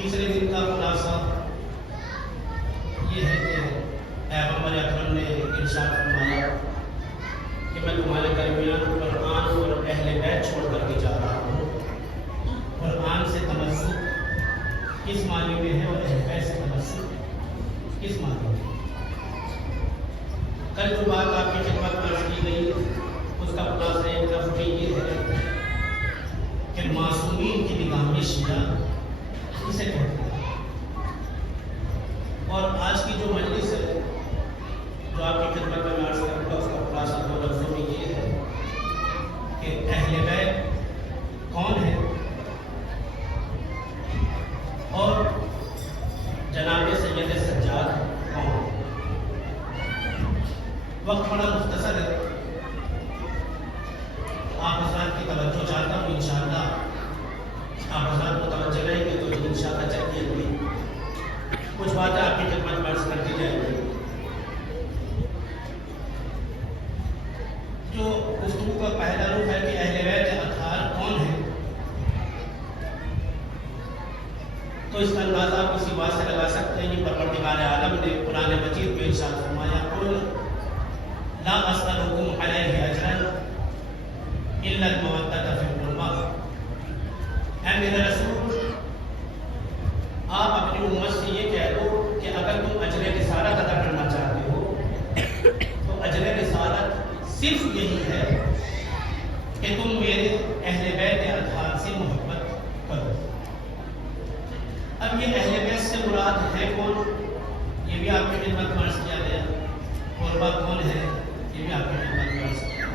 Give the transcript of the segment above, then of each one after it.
تیسرے دن کا خلاصہ یہ ہے کہ پیغمبر اکرم نے ارشاد فرمایا کہ میں تمہارے درمیان قرآن اور اہل بیت چھوڑ کر کے جا رہا ہوں. قرآن سے تمسک کس معنی میں ہے اور اہل بیت سے تمسک کس معنی میں؟ کل جو بات آپ کی خدمت میں عرض کی گئی اس کا خلاصہ ایک لفظ میں یہ ہے کہ معصومین کی نگاہ میں شیعہ اسے کہتے ہیں. اور آج کی جو مجلس ہے جو آپ کی خدمت میں عرض کروں گا اس کا خلاصہ دو لفظوں میں یہ ہے کہ اہل بیت کون ہے اور جناب سید سجاد کون ہے. وقت بڑا مختصر ہے, آپ حضرات کی توجہ چاہتا ہوں. انشاءاللہ آپ حضرات کو توجہ رہیں گے تو انشاءاللہ چلتی ہوئی کچھ باتیں آپ کی خدمت میں عرض کرتی جائیں گی. جو گفتگو کا پہلا رخ ہے کہ اہل بیت اطہار کون ہے, تو اس کا اندازہ آپ کسی بات سے لگا سکتے ہیں کہ پروردگار عالم نے قرآن مجید میں ارشاد فرمایا قل لا اسألکم علیہ اجرا الا المودۃ فی القربی. اے میرے رسول آپ اپنی امت سے یہ کہہ دو کہ اگر تم اجر رسالت ادا کرنا چاہتے ہو تو اجر رسالت صرف یہی ہے کہ تم میرے اہل بیت اطہار سے محبت کرو۔ اب یہ اہل بیت سے مراد ہے کون، یہ بھی آپ کی خدمت میں عرض کیا گیا، اور بات کون ہے یہ بھی آپ کی خدمت میں عرض کیا۔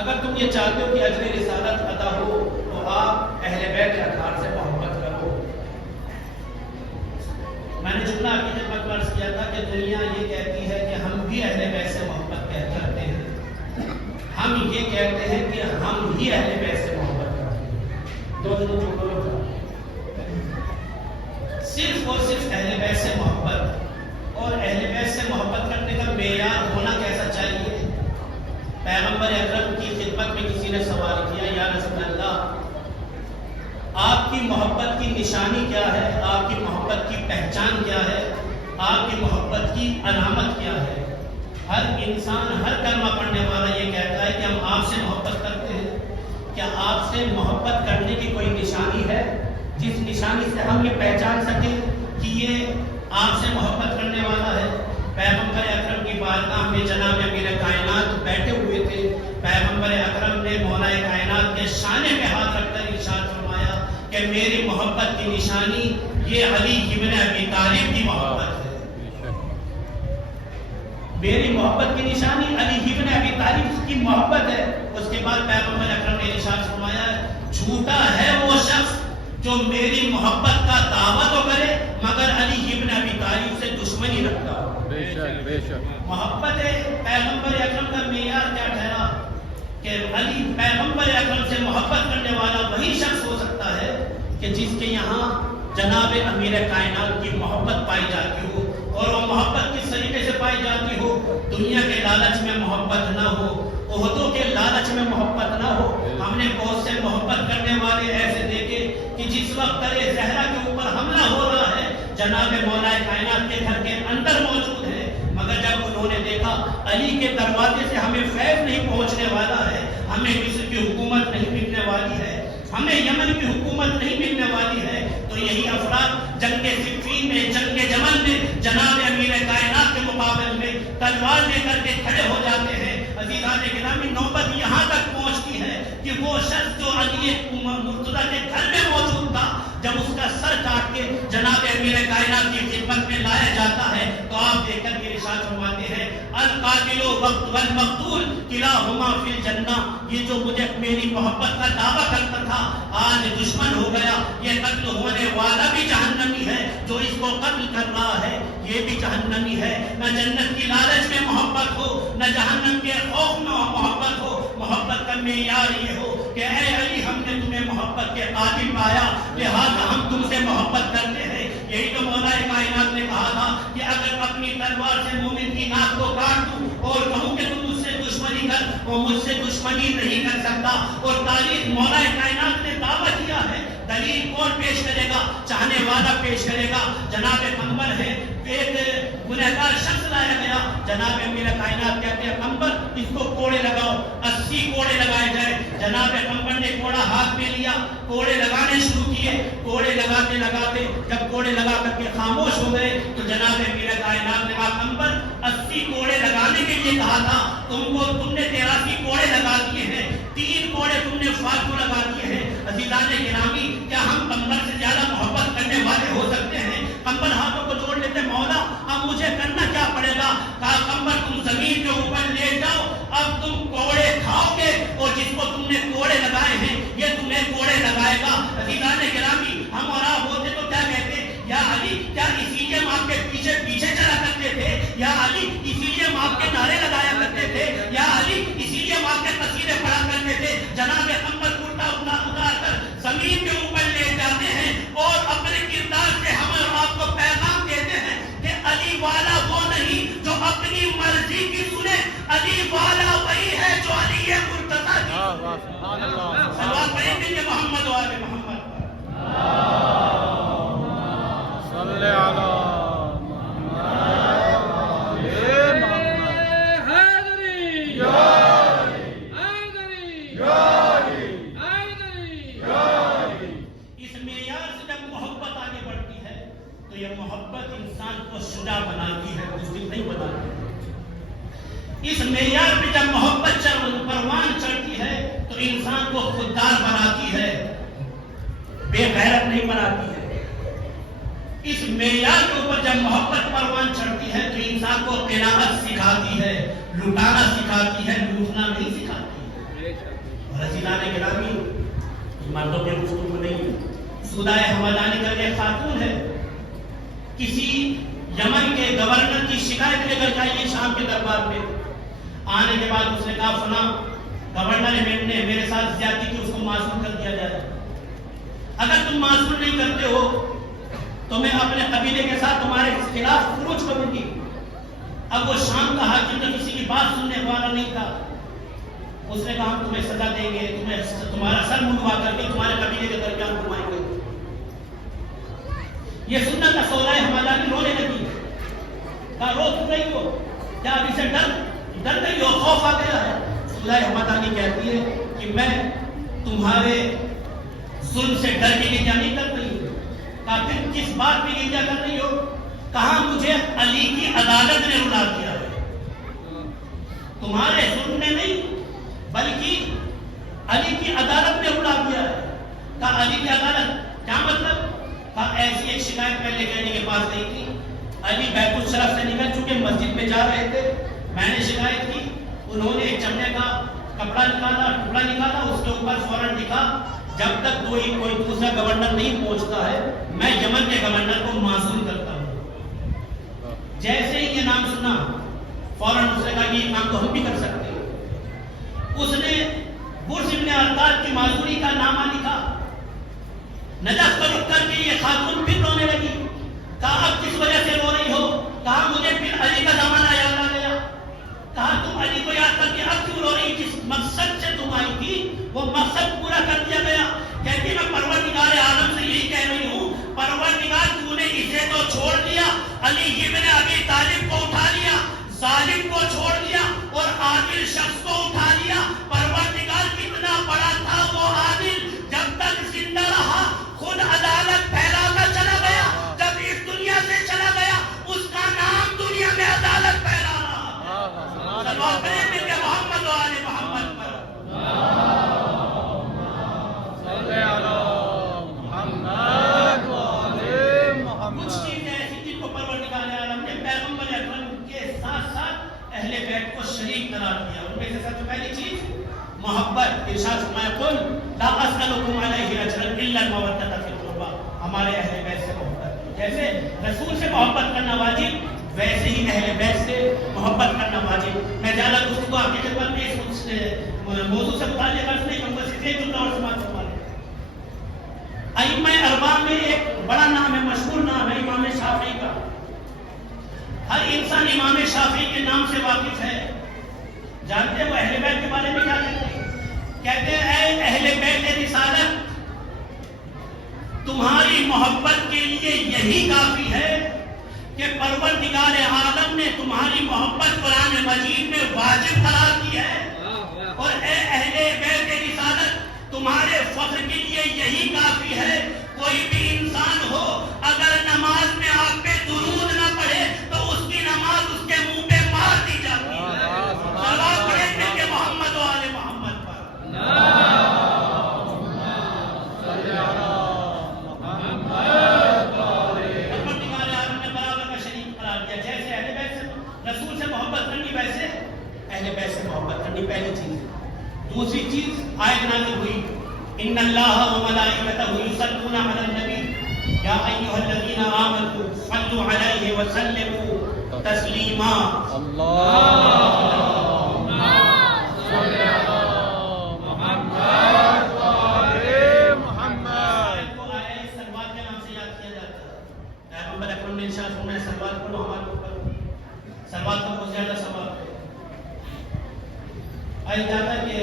اگر تم یہ چاہتے ہو کہ اجر رسالت ادا ہو تو آپ اہل بیت اطہار سے محبت کرو۔ میں نے جملہ آپ کی خدمت میں عرض کیا تھا کہ دنیا یہ کہتی ہے کہ ہم بھی اہل بیت سے محبت کرتے ہیں، ہم یہ کہتے ہیں کہ ہم ہی اہل بیت سے محبت کرتے ہیں، دونوں صرف اور صرف اہل بیت سے محبت۔ اور اہل بیت سے محبت کرنے کا معیار ہونا کیسا چاہیے؟ پیغمبر اکرم کی خدمت میں کسی نے سوال کیا، یا رسول اللہ آپ کی محبت کی نشانی کیا ہے، آپ کی محبت کی پہچان کیا ہے، آپ کی محبت کی علامت کیا ہے؟ ہر انسان، ہر کلمہ پڑھنے والا یہ کہتا ہے کہ ہم آپ سے محبت کرتے ہیں۔ کیا آپ سے محبت کرنے کی کوئی نشانی ہے جس نشانی سے ہم یہ پہچان سکیں کہ یہ آپ سے محبت کرنے والا ہے؟ پیغمبر اکرم کی بارگاہ میں جناب امیر کائنات بیٹھے ہوئے تھے، پیغمبر اکرم نے مولا کائنات کے شانے پہ ہاتھ رکھ کر ارشاد فرمایا کہ میری محبت کی نشانی یہ علی ابن ابی طالب کی محبت ہے۔ میری محبت کی نشانی علی ابن ابی طالب کی محبت ہے۔ اس کے بعد پیغمبر اکرم نے ارشاد فرمایا جھوٹا ہے وہ شخص جو میری محبت کا دعویٰ تو کرے مگر علی ابن ابی طالب سے دشمنی رکھتا ہو۔ بے شک محبت پیغمبر اکرم کا معیار کیا ٹھہرا کہ علی پیغمبر اکرم سے محبت کرنے والا وہی شخص ہو سکتا ہے کہ جس کے یہاں جناب امیر کائنات کی محبت پائی جاتی ہو، اور وہ محبت کس طریقے سے پائی جاتی ہو؟ دنیا کے لالچ میں محبت نہ ہو، عہدوں کے لالچ میں محبت نہ ہو۔ ہم نے بہت سے محبت کرنے والے ایسے دیکھے کہ جس وقت درِ زہرا کے اوپر حملہ ہو رہا ہے جناب مولا کائنات کے گھر کے اندر موجود ہے، مگر جب انہوں نے دیکھا علی کے دروازے سے ہمیں فیض نہیں پہنچنے والا ہے، ہمیں مصر کی حکومت نہیں ملنے والی ہے، ہمیں یمن کی حکومت نہیں ملنے والی ہے، تو یہی افراد جنگ صفین میں، جنگ جمل میں جناب امیر کائنات کے مقابل میں تلوار لے کر کے کھڑے ہو جاتے ہیں۔ عزیزان گرامی، نوبت یہاں تک پہنچتی ہے کہ وہ شخص جو علی مرتضیٰ کے گھر میں موجود تھا، جب اس کا سر کاٹ کے جناب امیر کائنات کی خدمت میں لایا جاتا ہے تو آپ دیکھ کر کے ارشاد فرماتے ہیں القاتل والمقتول کلاہما فی الجنہ، یہ جو مجھے میری محبت کا دعویٰ کرتا تھا آج دشمن ہو گیا، یہ قتل ہونے والا بھی جہنمی ہے، جو اس کو قتل کر رہا ہے یہ بھی جہنمی ہے۔ نہ جنت کی لالچ میں محبت ہو، نہ جہنم کے خوف میں محبت ہو۔ محبت کا معیار یہ ہو کہ اے علی ہم نے تمہیں محبت کے قابل پایا لہذا ہم تم سے محبت کرتے ہیں۔ یہی تو مولا کائنات نے کہا تھا کہ اگر اپنی تلوار سے مومن کی ناک کو کاٹ دوں اور کہوں کہ تم مجھ سے دشمنی کر، وہ مجھ سے دشمنی نہیں کر سکتا۔ اور تاریخ مولا کائنات نے دعویٰ کیا ہے، دلیل کون پیش کرے گا؟ چاہنے والا پیش کرے گا۔ جناب پیغمبر ہے، ایک گنہگار شخص لایا گیا، جناب میرا کائنات کہتے ہیں پیغمبر اس کو کوڑے لگاؤ، 80 کوڑے لگائے جائے۔ جناب پیغمبر نے کوڑا ہاتھ میں لیا، کوڑے لگانے شروع کیے، کوڑے لگاتے لگاتے جب کوڑے لگا کر کے خاموش ہو گئے تو جناب میرا کائنات نے کہا پیغمبر 80 کوڑے لگانے کے لیے کہا تھا، تم نے 83 کوڑے لگا دیے ہیں، 3 کوڑے تم نے فالتو لگا دیے ہیں۔ عزیزان گرامی، کیا ہم پیغمبر سے زیادہ محبت کرنے والے ہو سکتے ہیں؟ پیغمبر ہاتھوں کو جوڑ لیتے، مولا اب مجھے کرنا کیا پڑے گا؟ کہا پیغمبر تم زمین کے اوپر لے جاؤ، اب تم کوڑے کھاؤ گے اور جس کو تم نے کوڑے لگائے ہیں یہ تمہیں کوڑے لگائے گا۔ عزیزان گرامی، ہم اور آپ ہوتے تو کیا کہتے؟ یا علی، کیا اسی لیے ہم آپ کے پیچھے پیچھے چلا کرتے تھے؟ یا علی، اسی لیے ہم آپ کے نعرے لگایا کرتے تھے؟ یا علی، اسی لیے ہم آپ کے قصیدے پڑھا کرتے تھے؟ جناب پیغمبر کرتا اتار کر زمین کے اوپر لے جاتے ہیں اور اپنے کردار سے ہم اور آپ کو پیغام دیتے ہیں کہ علی والا وہ نہیں جو اپنی مرضی کی سنے، علی والا وہی ہے جو علی مرتضیٰ کی سنے۔ صلوات پڑھیں گے محمد و آل محمد۔ صلی علی یہ محبت انسان کو شجاع بناتی ہے، بزدل نہیں بناتی۔ اس معیار پہ جب محبت پروان چڑھتی ہے تو انسان کو خوددار بناتی ہے، بے غیرت نہیں بناتی ہے۔ اس معیار کے اوپر جب محبت پروان چڑھتی ہے تو انسان کو قناعت سکھاتی ہے، لٹانا سکھاتی ہے، لوٹنا نہیں سکھاتی ہے۔ اور عزیزان گرامی، مردوں کے گفتگو میں نہیں، سودہ حمدانی کر کے خاتون ہے، کسی یمن کے گورنر کی شکایت لے کر جائیے شام کے دربار میں۔ آنے کے بعد اس نے کہا فلاں گورنر نے میرے ساتھ زیادتی کی، اس کو معزول کر دیا جائے۔ اگر تم معزول نہیں کرتے ہو تو میں اپنے قبیلے کے ساتھ تمہارے خلاف خروج کروں گی۔ اب وہ شام کا حاکم تو کسی کی بات سننے والا نہیں تھا، اس نے کہا ہم تمہیں سزا دیں گے، تمہارا سر منڈوا کر کے تمہارے قبیلے کے درمیان گھمائیں گے۔ یہ سننا تھا، سودہ حمدانی رونے لگی، کہا رو کیوں رہی ہو؟ کیا ابھی سے ڈر گئی ہو، خوف آ گیا ہے؟ سودہ حمدانی کہتی ہے کہ میں تمہارے ظلم سے ڈر کے گرجا نہیں کر رہی ہوں۔ کہا پھر کس بات پہ گرجا کر رہی ہو؟ کہا مجھے علی کی عدالت نے رلا دیا ہے، تمہارے ظلم نے نہیں بلکہ علی کی عدالت نے رلا دیا ہے۔ کہا علی کی عدالت کیا مطلب؟ کہا ایسی ایک شکایت میں لے کے علی کے پاس نہیں تھی، علی بیت الشرف سے نکل چکے مسجد میں جا رہے تھے، میں نے شکایت کی، انہوں نے ایک چمڑے کا کپڑا نکالا، ٹکڑا نکالا، اس کے اوپر فوراً لکھا جب تک کوئی دوسرا گورنر نہیں پہنچتا ہے میں یمن کے گورنر کو معزول کرتا ہوں۔ جیسے ہی یہ نام سنا فوراً اس نے کہا یہ کام تو ہم بھی کر سکتے ہیں۔ اس نے برج ابن ارطاد کی معذوری کا نامہ لکھا، نجف پر رک کر کے یہ خاتون پھر رونے لگی۔ کہا اب کس وجہ سے رو رہی ہو؟ کہا مجھے پھر علی کا زمانہ یاد آ گیا۔ کہا تم علی کو یاد کر کے اب کیوں رو رہی؟ جس مقصد سے تم آئی تھی وہ مقصد پورا کر دیا گیا۔ کہتی میں پروردگار عالم سے یہی کہہ رہی ہوں، پروردگار تو نے اسے تو چھوڑ دیا، علی ابن ابی طالب کو اٹھا لیا، ظالم کو چھوڑ دیا اور عادل شخص کو اٹھا لیا۔ پروردگار کتنا بڑا تھا وہ عادل، جب تک زندہ رہا خود عدالت پھیلاتا چلا گیا، جب اس دنیا سے چلا گیا اس کا نام دنیا میں عدالت پھیلا رہا۔ صلوات کریں مل کے محمد و آل محمد پر۔ کچھ چیزیں ایسی جن کو پروردگار عالم نے پیغمبر اکرم کے ساتھ ساتھ اہل بیت کو شریک قرار دیا۔ ان میں سے سب سے پہلی چیز محبت۔ ارشاد فرمایا قل لا اسألکم علیہ اجرا الا المودۃ فی القربى، ہمارے اہل بیت سے محبت۔ جیسے رسول سے محبت کرنا واجب ویسے ہی اہل بیت سے محبت کرنا واجب۔ میں زیادہ گفتگو آپ کی خدمت میں اس موضوع سے متعلق عرض نہیں کروں گا، صرف ایک جملہ اور سماعت فرما لیں۔ ائمہ اربعہ میں ایک بڑا نام ہے، مشہور نام ہے امام شافعی کا۔ ہر انسان امام شافعی کے نام سے واقف ہے۔ جانتے ہیں وہ اہل بیت کے بارے میں کیا کہتے ہیں؟ کہتے ہیں اے اہل بیت رسالت، تمہاری محبت کے لیے یہی کافی ہے کہ پروردگار عالم نے تمہاری محبت قرآن مجید میں واجب قرار دی ہے۔ اور اے اہل بیت رسالت، تمہارے فخر کے لیے یہی کافی ہے، کوئی بھی انسان ہو اگر نماز میں آپ پہ درود نہ پڑھے تو اس کی نماز اس کے منہ پہ مار دی جاتی ہے۔ صلوات پڑھیں مل کے محمد و آل محمد پر۔ پروردگار عالم نے برابر کا شریک قرار دیا۔ جیسے اہل بیت سے رسول سے محبت کرنی ویسے اہل بیت سے محبت کرنی، پہلی چیز۔ دوسری چیز آیت نازل ہوئی ان اللہ و ملائکتہ یصلون علی النبی یا ایھا الذین آمنوا صلوا علیہ وسلموا تسلیما۔ اللہم صل علی محمد و آل محمد۔ کو آئے صلوات کے نام سے یاد کیا جاتا ہے۔ پیغمبر اکرم نے ارشاد فرمایا صلوات پڑھو ہمارے اوپر، صلوات کا بہت زیادہ ثواب ہے۔ آیا جاتا ہے کہ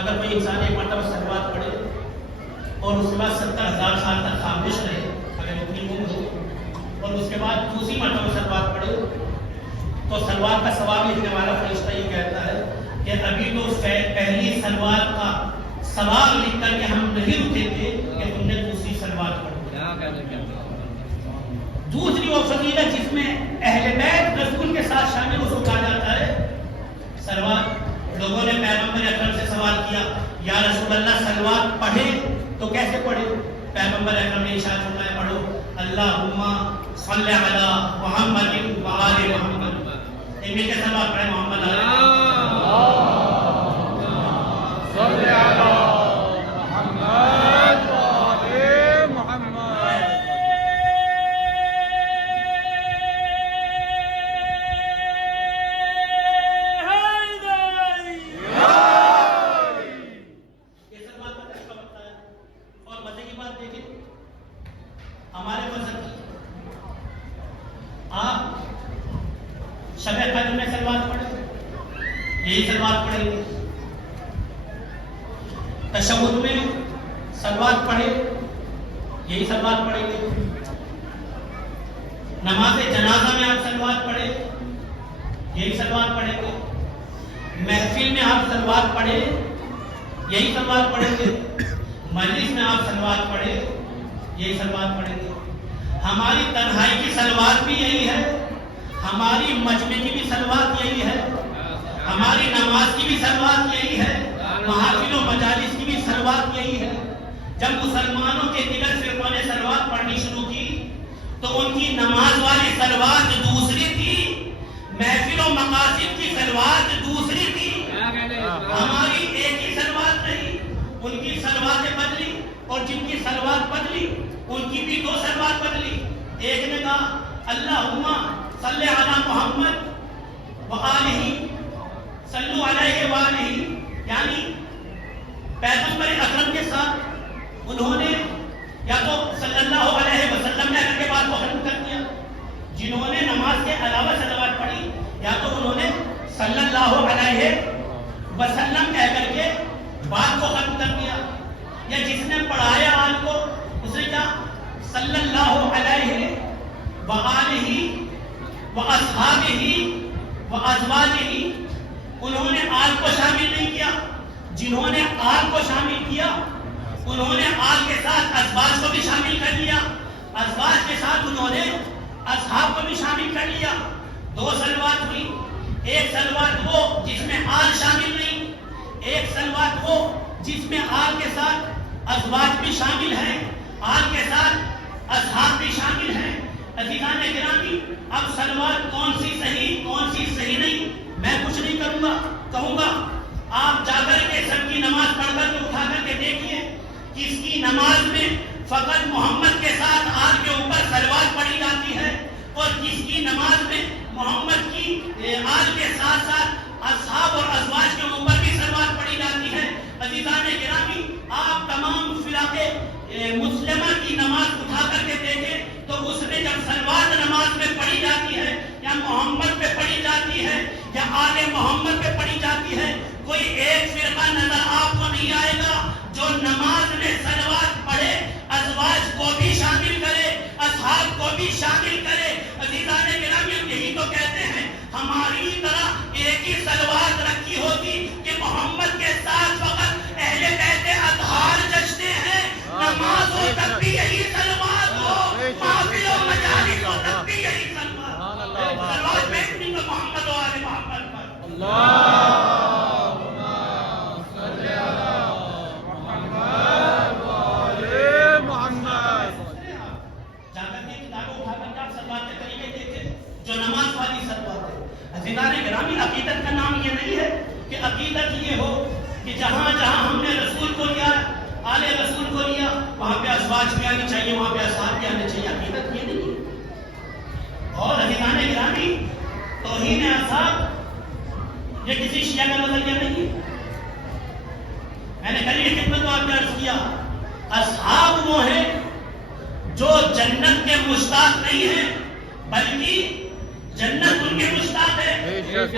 اگر کوئی انسان ایک مرتبہ صلوات پڑھے اور اس کے بعد 70,000 سال تک خاموش رہے، اگر اتنی عمر ہو، اور اس کے بعد دوسری مرتبہ صلوات پڑھے تو صلوات کا ثواب لکھنے والا فرشتہ یہ کہتا ہے کہ ابھی تو پہلی صلوات کا ثواب لکھ کر کے ہم نہیں رکے تھے کہ تم نے دوسری صلوات پڑھی۔ دوسری وہ فضیلت جس میں اہل بیت رسول کے ساتھ شامل اس کو کہا جاتا ہے سلوات۔ لوگوں نے پیغمبر اکرم سے سوال کیا یا رسول اللہ سلوات پڑھے تو کیسے پڑھے؟ پیغمبر اکرم نے ارشاد فرمایا پڑھو اللہم صلی علی محمد و آل محمد۔ ایک مل کے سلوات پڑھیں محمد صلی علی محمد و آل محمد۔ ہمارے مذہب کی آپ شب قدر میں سلوات پڑھیں، یہی سلوات پڑھیں گے، تشہد میں سلوات پڑھیں، یہی سلوات پڑھیں گے، نماز جنازہ میں آپ سلوات پڑھیں، یہی سلوات پڑھیں گے، محفل میں آپ سلوات پڑھیں، یہی سلوات پڑھیں گے، مجلس میں آپ سلوات پڑھیں، یہی سلوات پڑھیں گے۔ ہماری تنہائی کی سلوات بھی یہی ہے، ہماری مجمع کی بھی سلوات یہی ہے، ہماری نماز کی بھی سلوات یہی ہے، محافل و مجالس کی بھی سلوات یہی ہے۔ جب مسلمانوں کے دیگر فرقوں نے سلوات پڑھنی شروع کی تو ان کی نماز والی سلوات دوسری تھی، محفل و مقاصد کی سلوات دوسری تھی، ہماری ایک ہی سلوات نہیں، ان کی سلواتیں بدلی، اور جن کی سلوات بدلی ان کی بھی دو سلوات بدلی۔ ایک نے کہا اللہم صلی علی محمد و آلہ صلو علیہ وآلہ، یعنی پیغمبر اکرم کے ساتھ انہوں نے یا تو صلی اللہ علیہ وسلم نے کے بعد کو ختم کر دیا، جنہوں نے نماز کے علاوہ سلوات پڑھی یا تو انہوں نے صلی اللہ علیہ وسلم کہہ کر کے بات کو ختم کر دیا، یا جس نے پڑھایا آل کو اس نے کہا صلی اللہ علیہ وآلہ واصحابہ وازواجہ، انہوں نے آل کو شامل نہیں کیا، جنہوں نے آل کو شامل کیا انہوں نے آل کے ساتھ ازواج کو بھی شامل کر لیا، ازواج کے ساتھ انہوں نے اصحاب کو بھی شامل کر لیا۔ دو سلوات ہوئی، ایک سلوات وہ جس میں آل شامل نہیں، ایک سلوات وہ جس میں آل کے ساتھ ازواج بھی شامل ہیں، آل کے ساتھ اصحاب بھی شامل ہیں۔ عزیزان گرامی، اب سلوات کون سی صحیح کون سی صحیح نہیں میں کچھ نہیں کروں گا، کہوں گا آپ جا کر کے سب کی نماز پڑھ کر کے اٹھا کر کے دیکھیے کس کی نماز میں فقط محمد کے ساتھ آل کے اوپر سلوات پڑھی جاتی ہے، اور کس کی نماز میں محمد کی آل کے ساتھ ساتھ اصحاب اور ازواج کے اوپر بھی سلوات پڑھی جاتی ہے۔ عزیزان گرامی، آپ تمام فرقے مسلمہ کی نماز اٹھا کر کے دیکھیں تو اس میں جب سلوات نماز میں پڑھی جاتی ہے یا محمد پہ پڑھی جاتی ہے یا آل محمد پہ پڑھی جاتی ہے، کوئی ایک فرقہ نظر آپ کو نہیں آئے گا جو نماز میں سلوات پڑھے، ازواج کو بھی شامل کرے، اصحاب کو بھی شامل کرے۔ عزیزان گرامی، ہم یہی تو کہتے ہیں ہماری طرح ایک ہی سلوات رکھی ہوتی کہ محمد کے ساتھ فقط اہل بیت اطہار جچتے ہیں، نماز ہو تب بھی یہی سلوات ہو، محفل و مجالس ہو تب بھی یہی سلوات ہو۔ سلوات بیٹھنی تو محمد و آل محمد پر۔ اللہم صلی علی محمد و آل محمد۔ جا کر کے کتابوں اٹھا کر کے آپ سلوات کے طریقے دیکھیں جو نماز والی سلوات ہے۔ عزیزان گرامی، عقیدت کا نام یہ نہیں ہے کہ عقیدت یہ ہو کہ جہاں جہاں ہم نے رسول کو لیا، آل رسول کو لیا، وہاں پہ ازواج بھی آنی چاہیے، وہاں پہ اصحاب بھی آنے چاہیے۔ عقیدت یہ نہیں ہے۔ اور عزیزان گرامی، توہین اصحاب یہ کسی شیعہ کا نظریہ نہیں ہے۔ میں نے کل یہ خدمت کو آپ نے عرض کیا، اصحاب وہ ہیں جو جنت کے مشتاق نہیں ہیں بلکہ جنت ان کے مشتاق ہے۔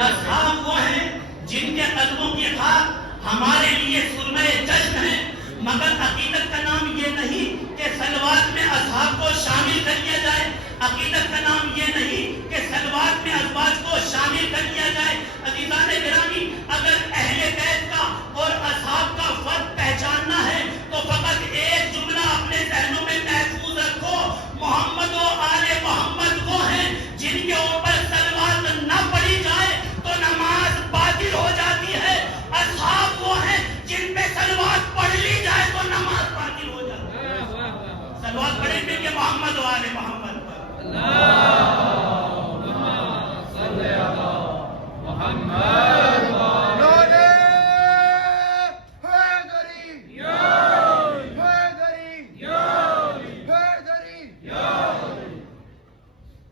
اصحاب وہ ہیں جن کے قدموں کی خاک ہمارے لیے سرمہ جشن ہے، مگر عقیدت کا نام یہ نہیں کہ سلوات میں اصحاب کو شامل کر لیا جائے، عقیدت کا نام یہ نہیں کہ سلوات میں ازواج کو شامل کر لیا جائے۔ عزیزان گرامی، اگر اہل بیت کا اور اصحاب کا فرق پہچاننا ہے تو فقط ایک جملہ اپنے ذہنوں میں محفوظ رکھو، محمد و آل محمد محمد و آل محمد پر. اللهم صل على محمد وآل حیدری حیدری حیدری.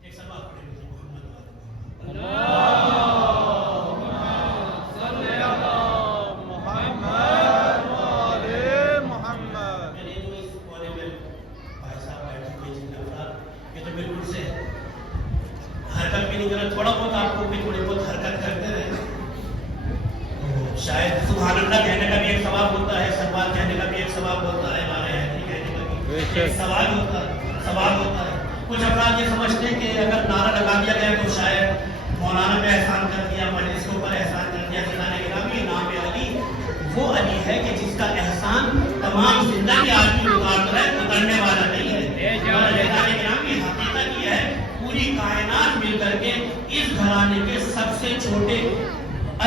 ایک سلوات پڑھیں گے محمد و آل محمد. اللهم صل على محمد وآل محمد. میں نے جو اس کونے میں بھائی صاحب بیٹھے ہوئے جن افراد یہ تو بالکل سے حرکت بھی نہیں کرنا. تھوڑا بہت آپ کو بھی تھوڑی بہت حرکت کرتے رہے تو شاید سبحان اللہ کہنے کا بھی ایک ثواب ہوتا ہے, سلوات کہنے کا بھی ایک ثواب ہوتا ہے, ہمارے حیدری کہنے کا بھی ایک ثواب ہوتا ہے. کچھ افراد یہ سمجھتے ہیں کہ اگر نعرہ لگا دیا گیا تو شاید مولانا پہ احسان کر دیا, مجلس کے اوپر احسان کر دیا. خدانے کے نام یہ نام علی وہ علی ہے کہ جس کا احسان تمام زندگی آدمی اتارتا ہے, اترنے والا نہیں ہے. اور خدانے کے نام کی حقیقت یہ ہے پوری کائنات مل کر کے اس گھرانے کے سب سے چھوٹے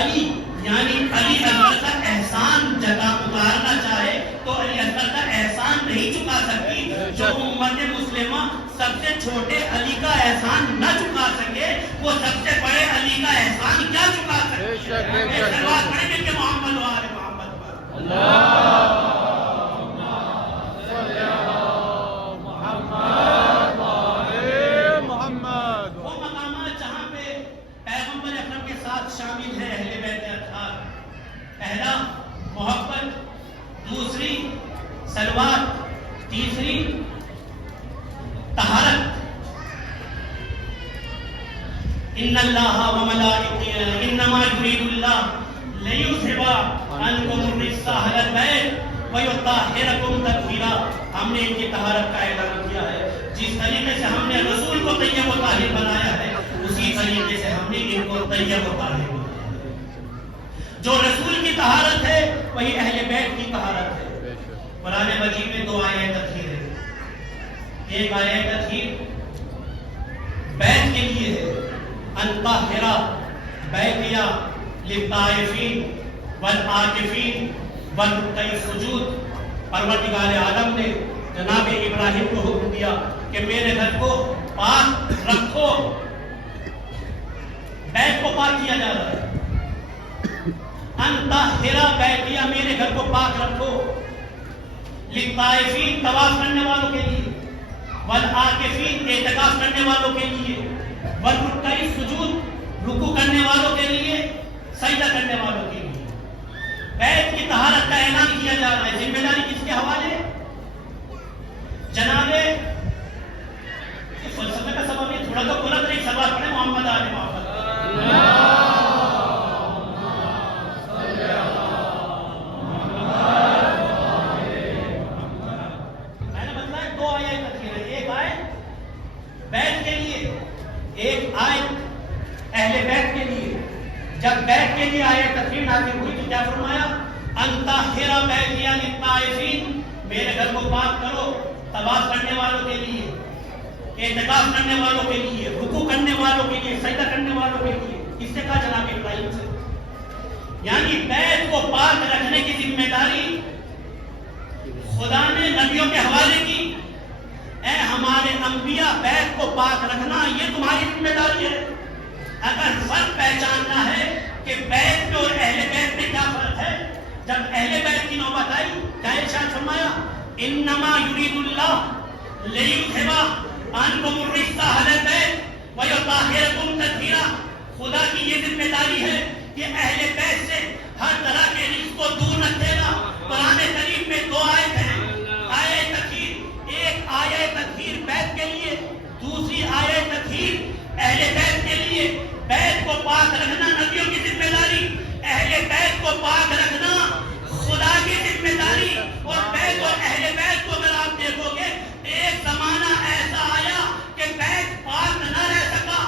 علی یعنی علی اکبر کا احسان اتارنا چاہے تو علی اکبر کا احسان نہیں چکا سکتی. جو امت مسلمہ سب سے چھوٹے علی کا احسان نہ چکا سکے وہ سب سے بڑے علی کا احسان کیا چکا سکے. سلوات پڑھیں گے کہ محمد و آل محمد پر. اللهم صل على محمد وآل محمد. وہ مقامات جہاں پہ پیغمبر اکرم کے ساتھ شامل ہیں اہل بیت اطہار. پہلا محبت, دوسری سلوات, تیسری طہارت. ان اللہ انما یرید اللہ لیذھب عنکم الرجس اہل البیت ویطہرکم تطہیرا. ہم نے ان کی طہارت کا اعلان کیا ہے. جس طریقے سے ہم نے رسول کو طیب و طاہر بنایا ہے اسی طریقے سے ہم نے ان کو طیب و طاہر بنایا. جو رسول کی طہارت ہے وہی اہل بیت کی طہارت ہے. قرآن مجید میں دو آیات تطہیر ہیں. ایک آیت تطہیر بیت کے لیے ہے, ان طہر بیتی للطائفین والعاکفین والرکع السجود. پروردگار عالم نے جناب ابراہیم کو حکم دیا کہ میرے گھر کو پاک رکھو. بیت کو پاک کیا جا رہا ہے. ان طہر بیتی, میرے گھر کو پاک رکھو, للطائفین طواف کرنے والوں کے لیے, والعاکفین اعتکاف کرنے والوں کے لیے, والرکع السجود رکوع کرنے والوں کے لیے, سجدہ کرنے والوں کے لیے. بیت کی طہارت کا اعلان کیا جا رہا ہے. ذمہ داری کس کے حوالے؟ جناب فلسفے کا سبب یہ تھوڑا تو بلند نہیں. سوال پڑھیں محمد آل محمد. میں نے بتایا دو آیات تطہیر ہے. ایک آیت بیت کے لیے, ایک آیت اہل بیت کے لیے. جب بیت کے لیے آیت تطہیر نازل ہوئی تو کیا فرمایا؟ ان طہر بیتی للطائفین, میرے گھر کو پاک کرو طواف کرنے والوں کے لیے, اعتکاف کرنے والوں کے لیے, رکوع کرنے والوں کے لیے, سجدہ کرنے والوں کے لیے. اس سے کہا جناب ابراہیم سے. یعنی بیت کو پاک رکھنے کی ذمہ داری خدا نے نبیوں کے حوالے کی. اے ہمارے انبیاء بیت کو پاک رکھنا یہ تمہاری ذمہ داری ہے. اگر فرق پہچاننا ہے کہ بیت میں اور اہل بیت میں کیا فرق ہے, جب اہل بیت کی نوبت آئی کیا ارشاد فرمایا؟ انما یرید اللہ لیذھب عنکم الرجس اہل البیت ویطہرکم تطہیرا. خدا کی یہ ذمہ داری ہے کہ اہل بیت سے ہر طرح کے رجس کو دور رکھے گا. قرآن کریم میں دو آیت ہیں. آیت تطہیر, ایک آیت تطہیر بیت کے لیے, دوسری آیت تطہیر اہل بیت کے لیے. بیت کو پاک رکھنا نبیوں کی ذمہ داری, اہل بیت کو پاک رکھنا خدا کی ذمہ داری. اور بیت اور اہل بیت کو اگر آپ دیکھو گے ایک زمانہ ایسا آیا کہ بیت پاک نہ رہ سکا.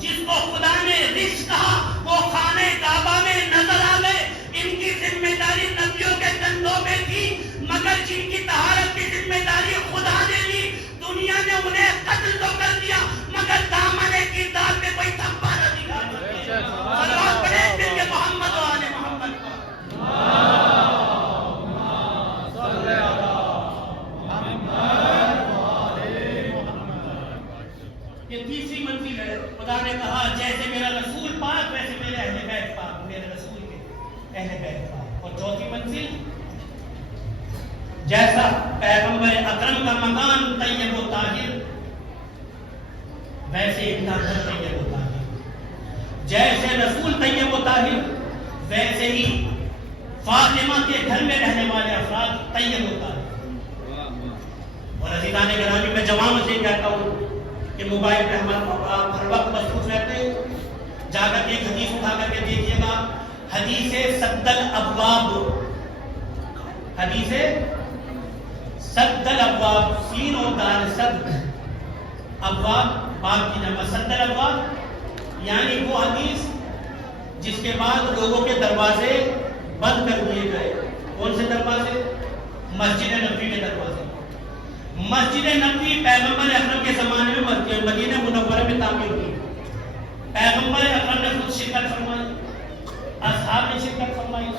جس کو خدا نے رجس کہا وہ خانہ کعبہ میں نظر آ گئے. ان کی ذمہ داری نبیوں کے کندھوں میں تھی, مگر جن کی طہارت کی ذمہ داری خدا نے لی. دنیا نے انہیں قتل تو کر دیا مگر دامن کی داد میں کوئی تھپا نہ دکھا سکے. سلوات پڑھیں مل کے محمد و آل محمد پر. اللهم صل على محمد وآل خدا نے کہا جیسے میرا رسول پاک ویسے میرے اہل بیت پاک، میرے رسول کے اہل بیت پاک. اور چوتھی منزل، جیسا پیغمبر اکرم کا مکان طیب و طاہر ویسے ان کا گھر طیب و طاہر. جیسے رسول طیب و طاہر ویسے ہی فاطمہ کے گھر میں رہنے والے افراد طیب و طاہر. اور عزیزان گرامی میں جوان سے کہتا ہوں کہ موبائل پہ ہمارا ہر وقت مصروف رہتے ہیں، جا کر کے ایک حدیث اٹھا کر کے دیکھیے گا، حدیث سد الابواب، حدیث سد الابواب، سین و دال سد، ابواب باب کی جمع، سد الابواب یعنی وہ حدیث جس کے بعد لوگوں کے دروازے بند کر دیے گئے. کون سے دروازے؟ مسجد نبوی کے دروازے. مسجد نبوی پیغمبر اکرم کے زمانے میں مدینہ منورہ میں تعمیر ہوئی. پیغمبر اکرم نے خود شرکت فرمائی، اصحاب نے شرکت فرمائی.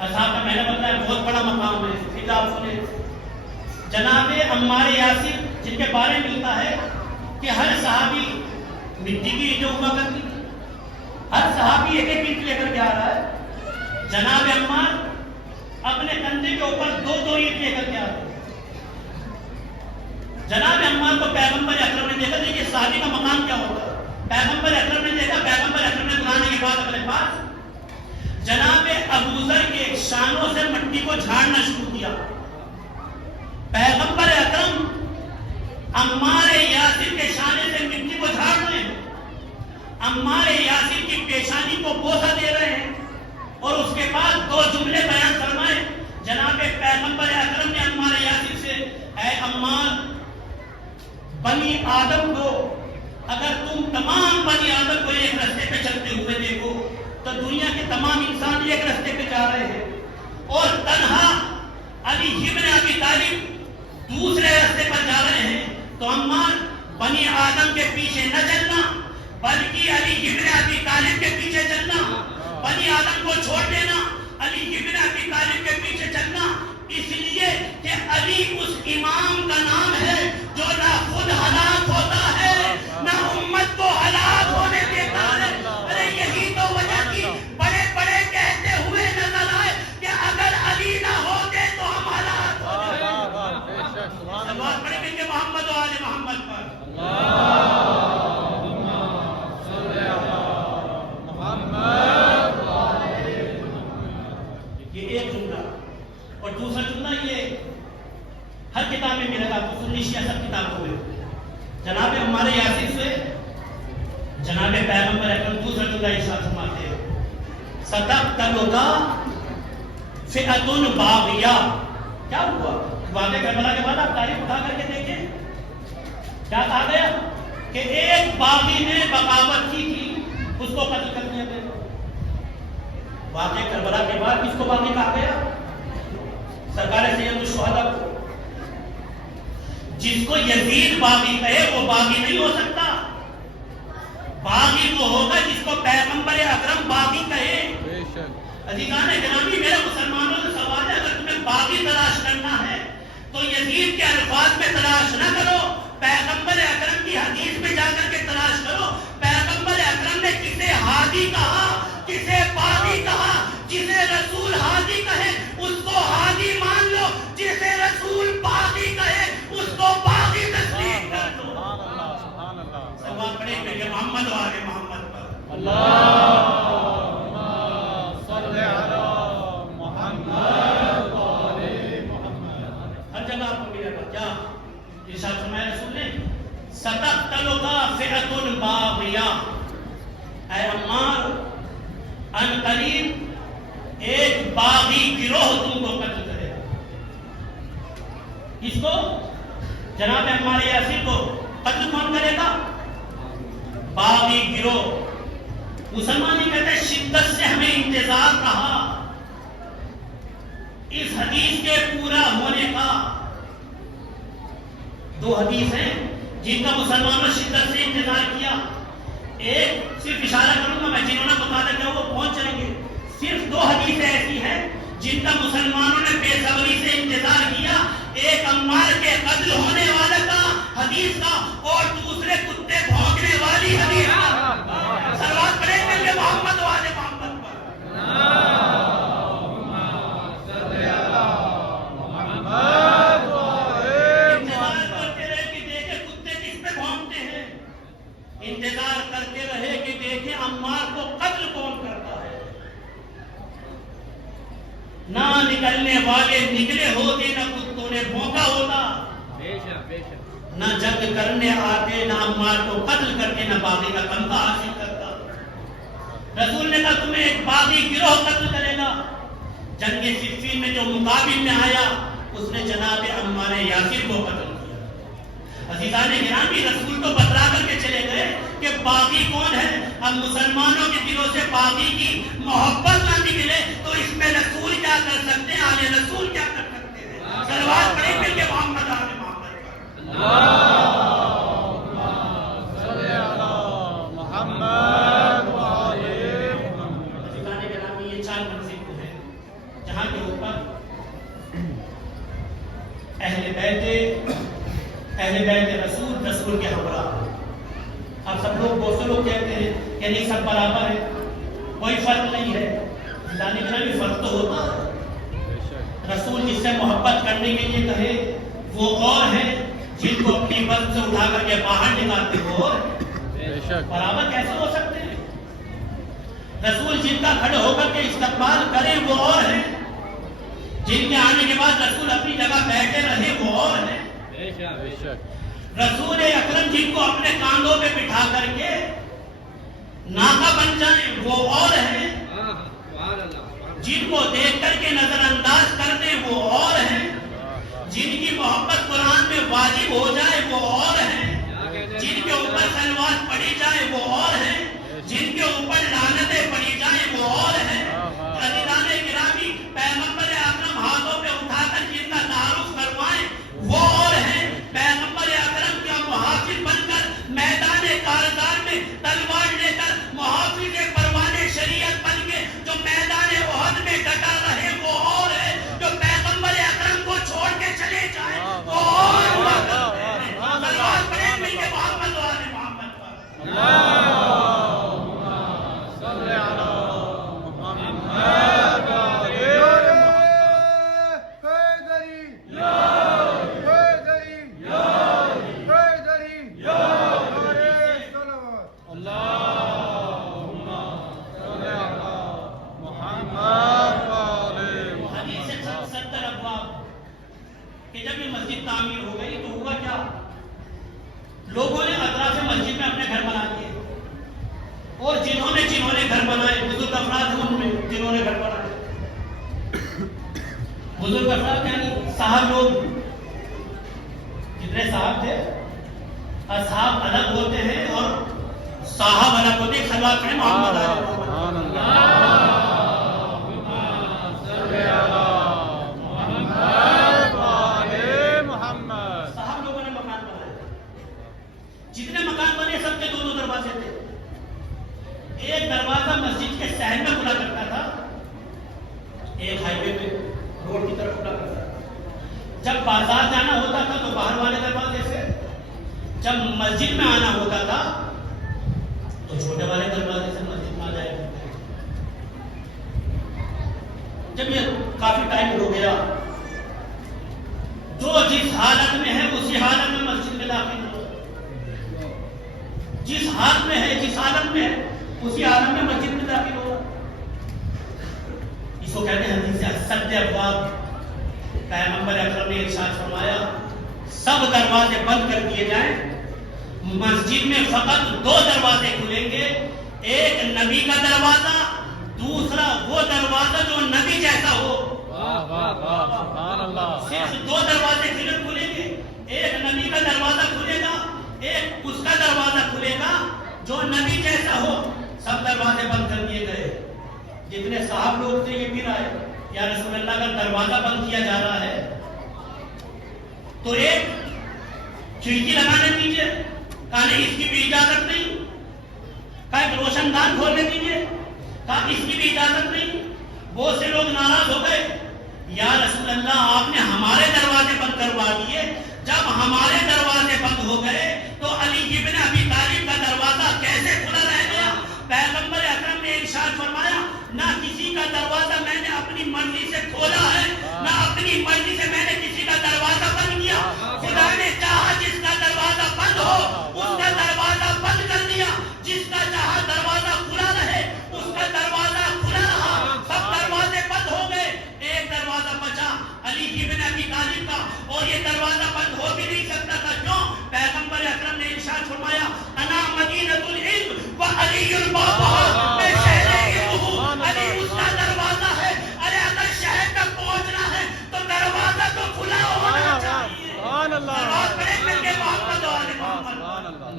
اصحاب کا میں نے بتایا بہت بڑا مقام ہے. پھر آپ سنیں جناب عمار یاسر جن کے بارے میں ملتا ہے کہ ہر صحابی مٹی کی اینٹیں ہوا کرتی تھی، ہر صحابی ایک ایک اینٹ لے کر کے آ رہا ہے. جناب عمار اپنے کندھے کے اوپر دو دو اینٹ لے کر کے آ رہے ہیں. جناب عمار کو پیغمبر اکرم نے دیکھا، دیکھیے صحابی کا مقام کیا ہوتا ہے. پیغمبر اکرم نے دیکھا، پیغمبر اکرم نے بلانے کے بعد اپنے پاس جناب ابوذر کے شانوں سے مٹی کو جھاڑنا شروع کیا. پیغمبر اکرم عمار یاسر کے شانے سے مٹی کو جھاڑ رہے ہیں، عمار یاسر کی پیشانی کو بوسہ دے رہے ہیں، اور اس کے بعد دو جملے بیان فرمائے. جناب پیغمبر اکرم نے عمار یاسر سے، اے عمار بنی آدم کو، اگر تم تمام بنی آدم کو ایک راستے پہ چلتے ہوئے دیکھو تو دنیا کے تمام انسان ایک راستے پہ جا رہے ہیں، اور تنہا علی ابن ابی طالب دوسرے راستے پر جا رہے ہیں. تو عمار بنی آدم کے پیچھے نہ چلنا بلکہ علی ابن ابی طالب کے پیچھے چلنا. بنی آدم کو چھوڑ دینا، علی ابن ابی طالب کے پیچھے چلنا، اس لیے کہ علی اس امام کا نام ہے جو نہ خود ہلاک ہوتا ہے نہ امت کو ہلاک ہونے دیتا ہے. ارے یہی تو وجہ تھی بڑے بڑے کہتے ہوئے نظر آئے کہ اگر علی نہ ہوتے تو ہم ہلاک ہوتے. سبحان پڑھیں گے کہ محمد و آل محمد پر یہ ایک جملہ. اور دوسرا جملہ یہ ہر کتاب میں ملے گا، آپ کو سنی شیعہ سب کتابوں میں. جناب ہمارے یاسر سے جناب پیغمبر اکرم دوسرا جملہ ارشاد فرماتے ہیں، ستقتلک فئۃ باغیہ. کیا ہوا؟ واقعہ کربلا کے بعد آپ تاریخ اٹھا کر کے دیکھیں کیا کہا گیا کہ ایک باغی نے بغاوت کی تھی، اس کو قتل کر دیا گیا. واقعہ کربلا کے بعد کس کو باغی کہا گیا؟ سرکار سید الشہداء کو. جس کو یزید باغی کہے وہ باغی نہیں ہو سکتا. باغی وہ ہوگا جس کو پیغمبر اکرم باغی کہے. عزیزان گرامی میرے مسلمانوں سے سوال ہے، اگر تمہیں باغی تلاش کرنا ہے تو یزید کے الفاظ میں تلاش نہ کرو، پیغمبر اکرم کی حدیث میں جا کر کے تلاش کرو. پیغمبر اکرم نے کسے ہادی کہا، کسے باغی کہا؟ جسے رسول ہادی کہے اس کو ہادی مان لو، جسے رسول باغی کہے اس کو باغی تسلیم کر دو. سوال پڑے کہ محمد و آل محمد پر اللہم صلی علی محمد و آل محمد. ہر جگہ آپ کو ملے گا. کیا ارشاد فرمایا رسول نے؟ ستقتلک فئۃ باغیہ. اے عمار ان قریب ایک باغی گروہ تم کو قتل کرے گا. اس کو جناب عمار یاسر کو قتل کون کرے گا؟ باغی گروہ. مسلمان یہ کہتے ہیں شدت سے ہمیں انتظار رہا اس حدیث کے پورا ہونے کا. دو حدیث ہیں جن کا مسلمانوں نے شدت سے انتظار کیا. ایک صرف اشارہ کروں گا میں، جنہوں نے بتا دیا وہ پہنچ جائیں گے. صرف دو حدیثیں ایسی ہیں جن کا مسلمانوں نے بے صبری سے انتظار کیا. ایک عمار کے قتل ہونے والے کا حدیث کا، اور دوسرے کتے بھونکنے والی کرنے والے نکلے ہوتے نہ کتوں نے بھونکا ہوتا، نہ جنگ کرنے آتے نہ عمار کو قتل کرتے نہ باغی کا تمغہ حاصل کرتا۔ رسول نے کہا تمہیں ایک باغی گروہ قتل کرے گا۔ جنگ صفین میں جو مقابل میں آیا اس نے جناب عمار یاسر کو قتل کیا۔ عزیزان گرامی، رسول تو بتلا کر کے چلے گئے کہ باغی کون ہے۔ اب مسلمانوں کے دلوں سے باغی کی محبت نہ نکلے تو اس میں رسول کیا کر سکتے ہیں، آل رسول کیا کر سکتے ہیں؟ صلوات پڑھیں مل کے محمد آل محمد پر۔ اللہم صلی علی محمد وآل محمد۔ عزیزان گرامی، یہ 4 منزل ہیں جہاں کے اوپر اہل بیت رسول کے ہمراہ۔ اب سب لوگ بہت سے لوگ کہتے ہیں کہ نہیں سب برابر ہے، کوئی فرق نہیں ہے۔ جانے کے بھی فرق تو ہوتا ہے۔ رسول جس سے محبت کرنے کے لیے کہے وہ اور ہے، جن کو اپنی بس سے اٹھا کر کے باہر نکالتے وہ اور برابر کیسے ہو سکتے ہیں؟ رسول جن کا کھڑے ہو کر کے استقبال کرے وہ اور ہے، جن کے آنے کے بعد رسول اپنی جگہ بیٹھے رہے وہ اور ہے۔ رسول اکرم جن کو اپنے کاندھوں پہ بٹھا کر کے ناکا بن جائیں وہ اور ہے، جن کو دیکھ کر کے نظر انداز کر دیں وہ اور ہے، جن کی محبت قرآن میں واجب ہو جائے وہ اور ہے، جن کے اوپر صلوات پڑھی جائے وہ اور ہے، جن کے اوپر لعنتیں پڑھی جائیں وہ اور ہے۔ عزیزان گرامی، پیغمبر اکرم ہاتھوں پہ اٹھا کر جن کا تعارف کروائیں وہ اور ہے، پیغمبر اکرم کا محافظ بن کر میدان کارزار میں تلوار لے کر محافظ پروان شریعت بن کے جو میدان احد میں ڈٹا رہے وہ اور ہے، جو پیغمبر اکرم کو چھوڑ کے چلے جائیں وہ اور ہوا کرتے ہیں۔ صلوات پڑھیں مل کے محمد و آل محمد پر۔ اللہم صلی علی محمد کہ جب یہ مسجد تعمیر ہو گئی تو ہوا کیا؟ لوگوں نے اطراف مسجد میں اپنے گھر بنا دیے، اور جنہوں نے گھر بنائے، بزرگ افراد ہیں ان میں جنہوں نے گھر بنائے، بزرگ افراد یعنی صاحب لوگ، جتنے صاحب تھے، اصحاب الگ ہوتے ہیں اور صاحب الگ ہوتے ہیں۔ صلوات پڑھیں محمد آل محمد۔ صاحب لوگوں نے مکان بنائے، جتنے مکان بنے سب کے 2 دروازے تھے۔ ایک دروازہ مسجد کے صحن میں کھلا کرتا تھا، ایک ہائی وے پہ روڈ کی طرف کھلا کرتا تھا۔ جب بازار جانا ہوتا تھا تو باہر والے دروازے سے، جب مسجد میں آنا ہوتا تھا تو چھوٹے والے دروازے سے مسجد میں آ جائے۔ جب یہ کافی ٹائم ہو گیا، جو جس حالت میں ہے اسی حالت میں مسجد میں داخل ہو، جس حالت میں ہے جس حالت میں ہے اسی حالت میں مسجد میں داخل ہو۔ اس کو کہتے ہیں حدیث اسد ابواب۔ پیغمبر اکرم نے ارشاد فرمایا سب دروازے بند کر دیے جائیں، مسجد میں فقط 2 دروازے کھلیں گے، ایک نبی کا دروازہ، دوسرا وہ دروازہ جو نبی جیسا ہو۔ صرف 2 دروازے کھلیں گے، ایک نبی کا دروازہ کھلے گا، ایک اس کا دروازہ کھلے گا جو نبی جیسا ہو۔ سب دروازے بند کر دیے گئے۔ جتنے صاحب لوگ تھے یہ پھر آئے، یا رسول اللہ کا دروازہ بند کیا جا رہا ہے تو ایک کھڑکی لگانے دیجیے، کہا نہیں اس کی بھی اجازت نہیں، کہا ایک روشن دان کھولنے دیجیے، کہا اس کی بھی اجازت نہیں۔ بہت سے لوگ ناراض ہو گئے، یا رسول اللہ آپ نے ہمارے دروازے بند کروا دیے۔ جب ہمارے دروازے بند ہو گئے تو علی ابن ابی طالب کا دروازہ کیسے کھلا رہ گیا؟ پیغمبر اکرم نے ارشاد فرمایا نہ کسی کا دروازہ میں نے اپنی مرضی سے کھولا ہے، نہ اپنی مرضی سے میں نے کسی کا دروازہ بند کیا۔ خدا نے چاہا جس کا دروازہ بند ہو اس کا دروازہ بند کر دیا، جس کا چاہا دروازہ کھلا رہے اس کا دروازہ کھلا رہا۔ سب دروازے بند ہو گئے، ایک دروازہ بچا طالب کا، اور یہ دروازہ بند ہو بھی نہیں سکتا تھا. کیوں؟ پیغمبر اکرم نے ارشاد فرمایا انا مدینۃ العلم و علی البابها، میں شہر علم ہوں، علی اس کا دروازہ ہے. ارے اگر شہر تک پہنچنا ہے تو دروازہ تو کھلا ہونا چاہیے. سبحان اللہ، اور پڑھیں مل کے محمد و آل محمد. سبحان اللہ.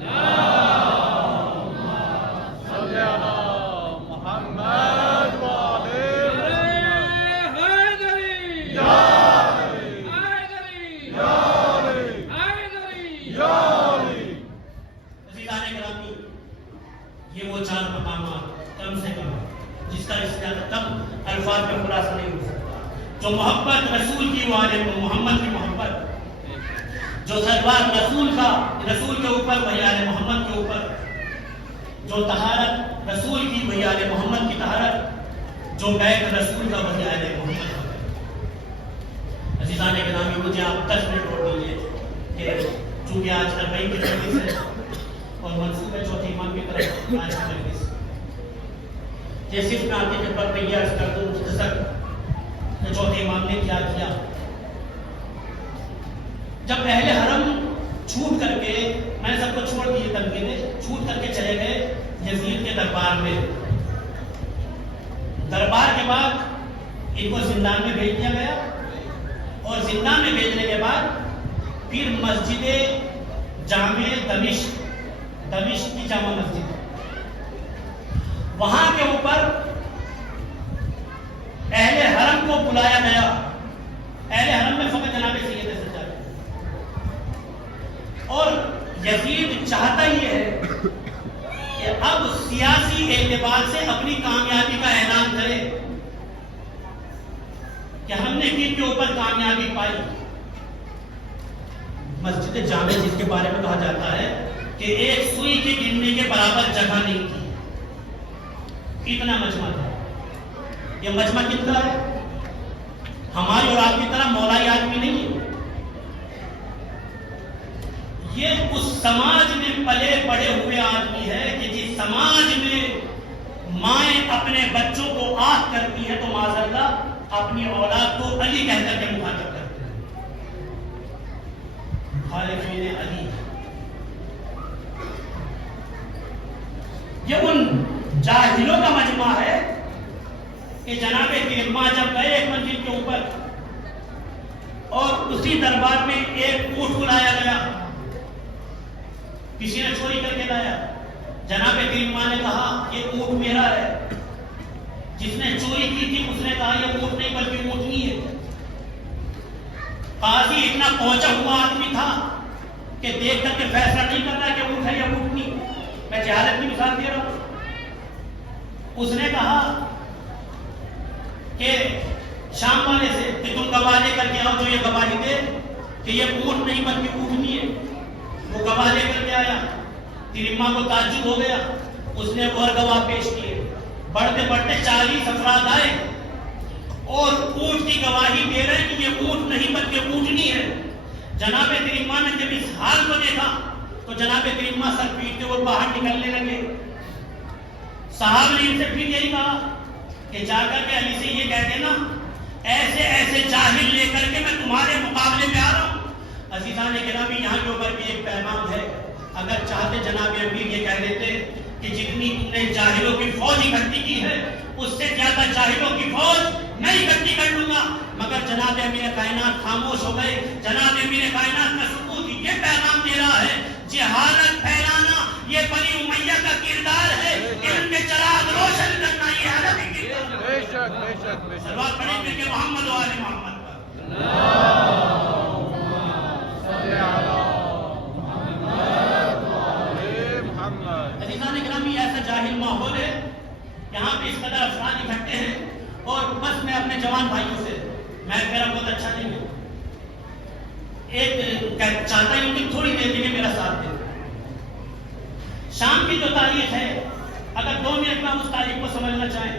صلی علی محمد و آل محمد. یا علی، یا علی، یا علی. عزیزان گرامی، یہ وہ چار مقامات کم سے کم جس کا اس سے کم الفاظ میں خلاصہ نہیں ہو سکتا. جو محبت رسول کی، وہ آل محمد کی محبت، جو سلوات رسول کا، رسول کے اوپر وہی آل محمد کے اوپر، جو طہارت رسول کی وہی آل محمد کی طہارت، جو بیت رسول کا وہی آل محمد کا. عزیزان گرامی، مجھے آپ 10 منٹ روک دیجیے کہ چونکہ آج 40 کی مجلس ہے اور منصوب ہے چوتھے امام کی طرف آج کی مجلس. یہ صرف میں آپ کی خدمت میں یہ عرض کر دوں مختصر کہ چوتھے امام نے کیا کیا. جب اہل حرم چھوٹ کر کے، میں نے سب کو چھوڑ دیے تنقیدیں، چھوٹ کر کے چلے گئے یزید کے دربار میں. دربار کے بعد ان کو زندان میں بھیج دیا گیا، اور زندان میں بھیجنے کے بعد پھر مسجد جامع دمشق کی جامع مسجد، وہاں کے اوپر اہل حرم کو بلایا گیا. اہل حرم میں فقط جناب سید سجاد، اور یزید چاہتا یہ ہے کہ اب سیاسی اعتبار سے اپنی کامیابی کا اعلان کرے کہ ہم نے کن کے اوپر کامیابی پائی. مسجد جامع جس کے بارے میں کہا جاتا ہے کہ ایک سوئی کے گننے کے برابر جگہ نہیں تھی، اتنا مجمع تھا. یہ مجمع کتنا ہے؟ ہماری اور آپ کی طرح مولائی آدمی نہیں ہے. یہ اس سماج میں پلے پڑے ہوئے آدمی ہے کہ جس سماج میں مائیں اپنے بچوں کو آہ کرتی ہیں تو معذاللہ اپنی اولاد کو علی کہہ کر کے مخاطب کرتے ہیں. مخالفین علی. یہ ان جاہلوں کا مجمع ہے کہ جناب کرما جب گئے ایک منزل کے اوپر اور اسی دربار میں ایک اونٹ بلایا گیا، کسی نے چوری کر کے لایا. جناب کرما نے کہا یہ اونٹ میرا ہے. جس نے چوری کی تھی اس نے کہا یہ اونٹ نہیں بلکہ اونٹنی ہے. قاضی اتنا پہنچا ہوا آدمی تھا کہ دیکھ کر کے فیصلہ نہیں کرتا کہ اونٹ ہے یا اونٹنی. میں جہالت کی مثال دے رہا ہوں. اس نے کہا کہ شام والے سے کہ تم گواہ لے کر کے آؤ جو یہ گواہی دے کہ یہ اونٹ نہیں بلکہ اونٹنی ہے. وہ گواہ لے کر کے آیا. کرما کو تعجب ہو گیا. اس نے اور گواہ پیش کیے. بڑھتے بڑھتے 40 افراد آئے اور اونٹ کی گواہی دے رہے کہ یہ اونٹ نہیں بلکہ اونٹنی ہے. جناب کرما نے جب اس حال کو دیکھا تو جناب کرما سر پیٹتے ہوئے باہر نکلنے لگے. صاحب نے ان سے پھر یہی کہا کہ جا کر کے علی سے یہ کہہ دینا ایسے ایسے جاہل لے کر کے میں تمہارے مقابلے میں آ رہا ہوں. عزیزان گرامی، یہاں کے اوپر بھی ایک پیغام ہے. اگر چاہتے جناب امیر یہ کہہ دیتے کہ جتنی تم نے جاہلوں کی فوج اکٹھی کی ہے اس سے زیادہ جاہلوں کی فوج میں اکٹھی کر لوں گا، مگر جناب امیر کائنات خاموش ہو گئے. جناب امیر کائنات کا ثبوت یہ پیغام دے رہا ہے جہالت پھیلانا یہ بنی امیہ کا کردار ہے. علم کے چراغ روشن کرنا یہ حالت کی کردار ہے. بے شک بے شک بے شک. سلوات پڑھیں گے کہ محمد و آل محمد پر. صلی علی محمد و آل محمد. عزیزان گرامی، ایسا جاہل ماحول ہے یہاں پہ اس قدر افراد اکٹھے ہیں. اور بس میں اپنے جوان بھائیوں سے، میں میرا بہت اچھا نہیں ہے، ایک چاہتا ہوں کہ تھوڑی دیر کے لیے میرا ساتھ دیں. شام کی جو تاریخ ہے اگر 2 منٹ میں اس تاریخ کو سمجھنا چاہیں،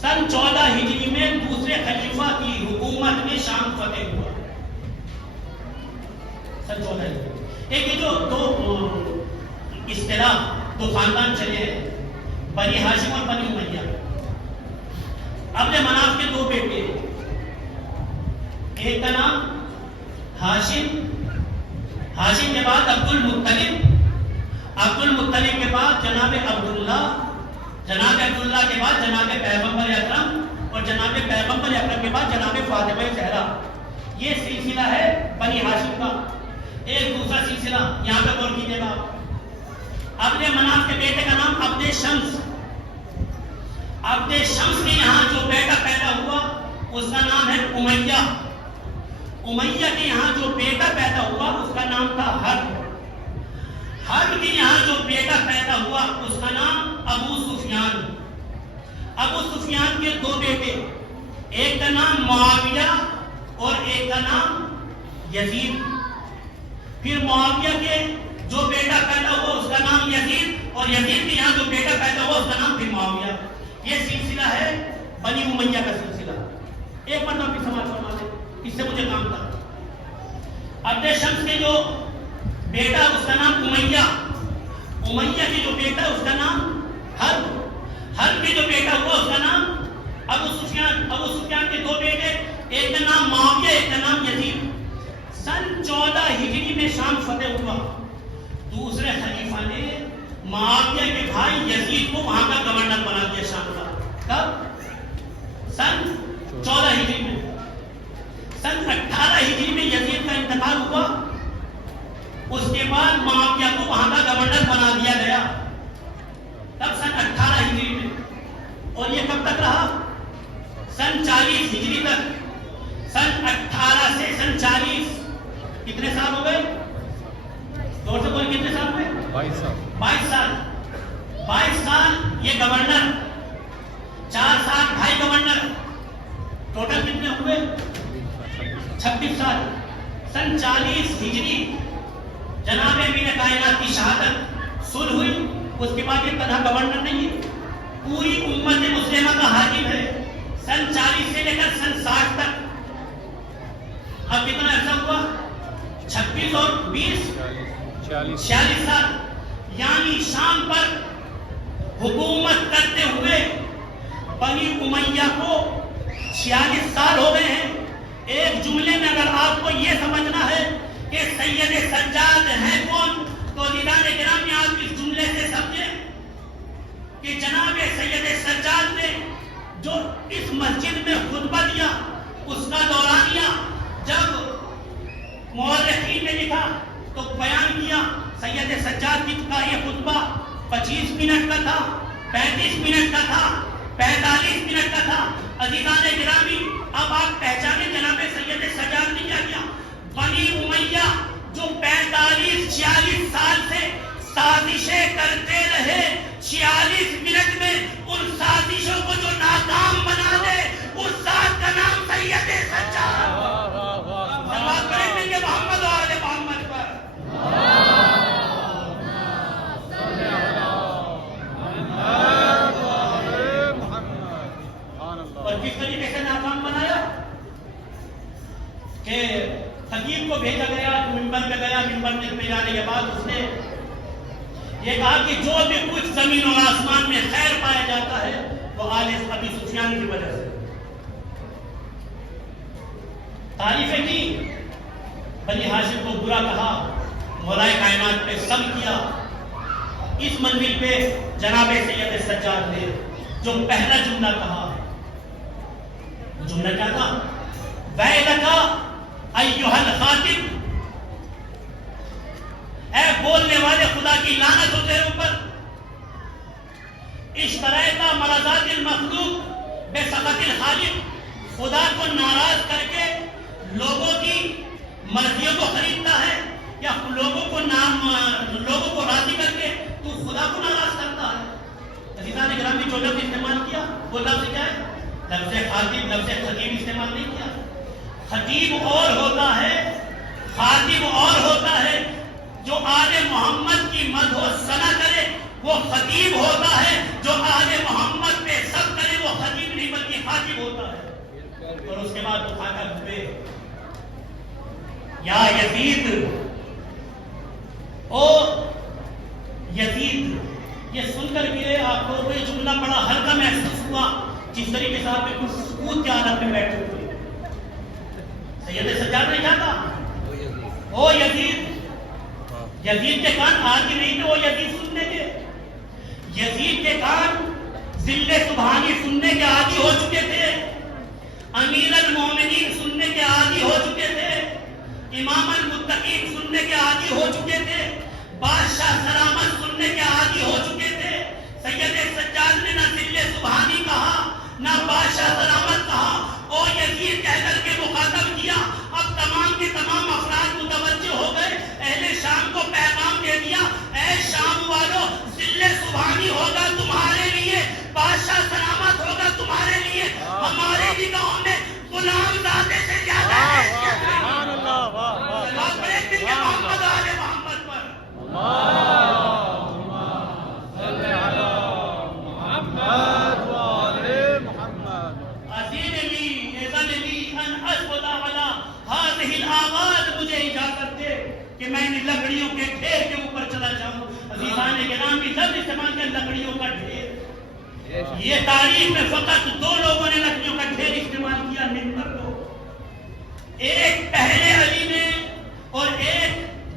سن 14 ہجری میں دوسرے خلیفہ کی حکومت میں شام فتح ہوا. سن 14 ہجری. ایک یہ جو دو اصطلاح دو خاندان چلے ہیں، بنی ہاشم اور بنی امیہ. عبد مناف کے 2 بیٹے ایک کا نام ہاشم، ہاشم کے بعد عبد المطلب، عبد المطلب کے بعد جناب عبداللہ، جناب عبداللہ کے بعد جناب پیغمبر اکرم، اور جناب پیغمبر اکرم کے بعد جناب فاطمہ زہرا۔ یہ سلسلہ ہے بنی ہاشم کا۔ ایک دوسرا سلسلہ یہاں پہ غور کیجیے گا، عبد مناف کے بیٹے کا نام عبد شمس، عبد شمس کے یہاں جو بیٹا پیدا ہوا اس کا نام ہے امیہ، امیہ کے یہاں جو بیٹا پیدا ہوا اس کا نام تھا حرب، حرب کے یہاں جو بیٹا پیدا ہوا اس کا نام ابو سفیان، ابو سفیان کے دو بیٹے، ایک کا نام معاویہ اور ایک کا نام یزید، پھر معاویہ کے جو بیٹا پیدا ہوا اس کا نام یزید، اور یزید کے یہاں جو بیٹا پیدا ہوا اس کا نام پھر معاویہ۔ یہ سلسلہ ہے بنی امیہ کا سلسلہ۔ ایک مرتبہ پھر سماعت فرما دیں، اس سے مجھے کام تھا۔ عبد شمس کے جو بیٹا اس کا نام امیہ، امیہ کے جو بیٹا اس کا نام حرب، حرب کے جو بیٹا ہوا اس کا نام ابو سفیان، ابو سفیان کے دو بیٹے، ایک کا نام معاویہ ایک کا نام یزید۔ سن 14 ہجری میں شام فتح ہوا، دوسرے خلیفہ نے معاویہ کے بھائی یزید کو وہاں کا گورنر بنا دیا شام کا۔ کب؟ سن 14 ہجری میں۔ سن 18 ہجری میں یزید کا انتقال ہوا، اس کے بعد معاویہ کو وہاں کا گورنر بنا دیا گیا، تب سن 18 ہجری میں۔ اور یہ کب تک رہا؟ سن 40 ہجری تک۔ سن 18 سے سن 40 کتنے سال ہو گئے؟ زور سے بولیے، کتنے سال ہوئے؟ 22 سال۔ 22 سال، 22 سال یہ گورنر، 4 سال بھائی گورنر، ٹوٹل کتنے ہوئے؟ 26 سال۔ سن 40 ہجری جناب امیر کائنات کی شہادت، صلح ہوئی، اس کے بعد یہ تنہا گورنر نہیں ہے، پوری امت مسلمہ کا حاکم ہے، سن 40 سے لے کر سن 60 تک۔ اب کتنا عرصہ ہوا؟ 26 اور 20 46 سال، یعنی شام پر حکومت کرتے ہوئے بنی امیہ کو 46 سال ہو گئے ہیں۔ ایک جملے میں اگر آپ کو یہ سمجھنا ہے کہ سید سجاد ہیں کون، تو دیدان کرام آپ اس جملے سے سمجھیں کہ جناب سید سجاد نے جو اس مسجد میں خطبہ دیا اس کا دورانیہ جب مورخین نے لکھا تو بیان کیا، سید سجاد کا یہ خطبہ 25 منٹ کا تھا، 35 منٹ کا تھا، 45 منٹ کا تھا۔ عزیزان گرامی، اب آپ پہچانے جناب سید سجاد نے کیا کیا؟ بنی امیہ جو 45-46 سال سے سازشیں کرتے رہے، 46 منٹ میں ان سازشوں کو جو ناکام بنا دے، اس ذات کا نام سید سجاد۔ سلوات پڑھیں گے کہ محمد و آل محمد پر۔ اور کس طریقے سے ناکام بنایا کہ خطیب کو بھیجا گیا، منبر پہ گیا، منبر پہ جانے کے بعد اس نے یہ کہا کہ جو بھی کچھ زمین اور آسمان میں خیر پایا جاتا ہے وہ آل ابی سفیان کی وجہ سے۔ تعریفیں کی، بنی ہاشم کو برا کہا، مولائے کائنات پہ سب کیا۔ اس منزل پہ جناب سید سجاد نے جو پہلا جملہ کہا، جملہ کیا تھا؟ وَيْلَكَ أَيُّهَا الْخَاطِبُ، اے بولنے والے خدا کی لعنت ہو تیرے اوپر، اشتریت مرضات المخلوق بسخط الخالق، خدا کو ناراض کر کے لوگوں کی مرضیوں کو خریدتا ہے، یا لوگوں کو راضی کر کے تو خدا کو ناراض کرتا ہے۔ عزیزان گرامی، جو لفظ استعمال کیا وہ لفظ کیا ہے؟ لفظ خاطب، لفظ خطیب استعمال نہیں کیا۔ خطیب اور ہوتا ہے، خاطب اور ہوتا ہے۔ جو آل محمد کی مدح و ثنا کرے وہ خطیب ہوتا ہے، جو آل محمد پہ سب کرے وہ خطیب نہیں بلکہ خاطب ہوتا ہے۔ اور اس کے بعد اٹھا کر ہوئے، یا یزید، او یزید، یہ سن کر کے آپ کو یہ جملہ بڑا ہلکا محسوس ہوا، جس طریقے سے آپ بالکل سکوت کی حالت میں بیٹھے ہوئے۔ سید سجاد نے کیا کہا؟ او یزید، یزید کے کان آدھی نہیں تھے وہ یزید سننے کے، یزید کے کان ذل سبحانی سننے کے عادی ہو چکے تھے، امیر المومنین سننے کے عادی ہو چکے تھے، امام المتقین سننے کے عادی ہو چکے تھے، بادشاہ سلامت سننے کے عادی ہو چکے تھے۔ سید سجاد نے نہ ذل سبحانی کہا نہ بادشاہ سلامت کہا، او یزید کہہ کر کے مخاطب کیا۔ اب تمام کے تمام افراد متوجہ ہو گئے، اہل شام کو پیغام دے دیا، اے شام والو، ذل سبحانی ہوگا تمہارے لیے، بادشاہ سلامت ہوگا تمہارے لیے، ہمارے نگاہوں میں غلام زادے سے زیادہ ہے۔ سبحان اللہ، واہ واہ، سلام پڑھیں دل کے محمد و آل محمد پر۔ اللہم صلی علی محمد و آل محمد۔ عزیز لی اذن لی ان اسود علی هذه الاغاز، مجھے اجازت دے کہ میں ان لکڑیوں کے ڈھیر کے اوپر چلا جاؤں۔ عزیزان گرامی، لفظ استعمال کیا لکڑیوں کا ڈھیر۔ یہ تاریخ میں فقط دو لوگوں نے لکڑیوں کا ڈھیر استعمال کیا ممبر کو، ایک پہلے علی نے اور ایک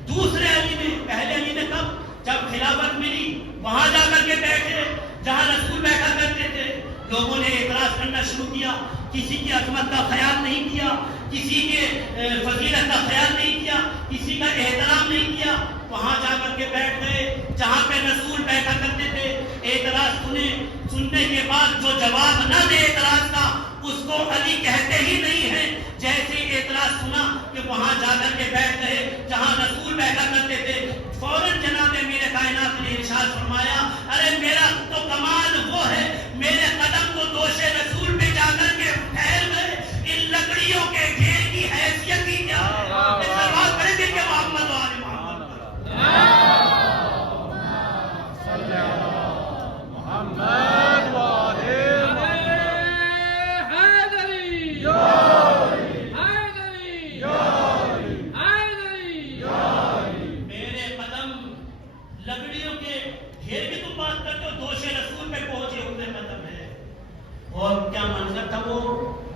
دوسرے علی نے۔ پہلے علی نے کب؟ جب خلافت ملی وہاں جا کر کے بیٹھے جہاں رسول بیٹھا کرتے تھے، لوگوں نے اعتراض کرنا شروع کیا، کسی کی عظمت کا خیال نہیں کیا، کسی کے فضیلت کا خیال نہیں کیا، کسی کا احترام نہیں کیا، وہاں جا کر کے بیٹھ گئے جہاں پہ رسول بیٹھا کرتے تھے۔ اعتراض سننے کے بعد جو جواب نہ دے اعتراض کا، اس کو علی کہتے ہی نہیں ہیں۔ جیسے اعتراض سنا کہ وہاں جا کر کے بیٹھ گئے جہاں رسول بیٹھا کرتے تھے، فوراً جناب میرے کائنات نے ارشاد فرمایا، ارے میرا تو کمال وہ ہے، میرے قدم تو دوش رسول پہ جا کر کے ٹھہر گئے، ان لکڑیوں کے ڈھیر کی حیثیت ہی کیا ہے۔ سلوات پڑھیں دل کے محمد و آل محمد پر۔ صلی علی محمد و آل میرے قدم لکڑیوں کے ڈھیر کی تم بات کرتے ہو، دوش رسول پہ پہنچے ہوئے قدم ہے۔ اور کیا منظر تھا وہ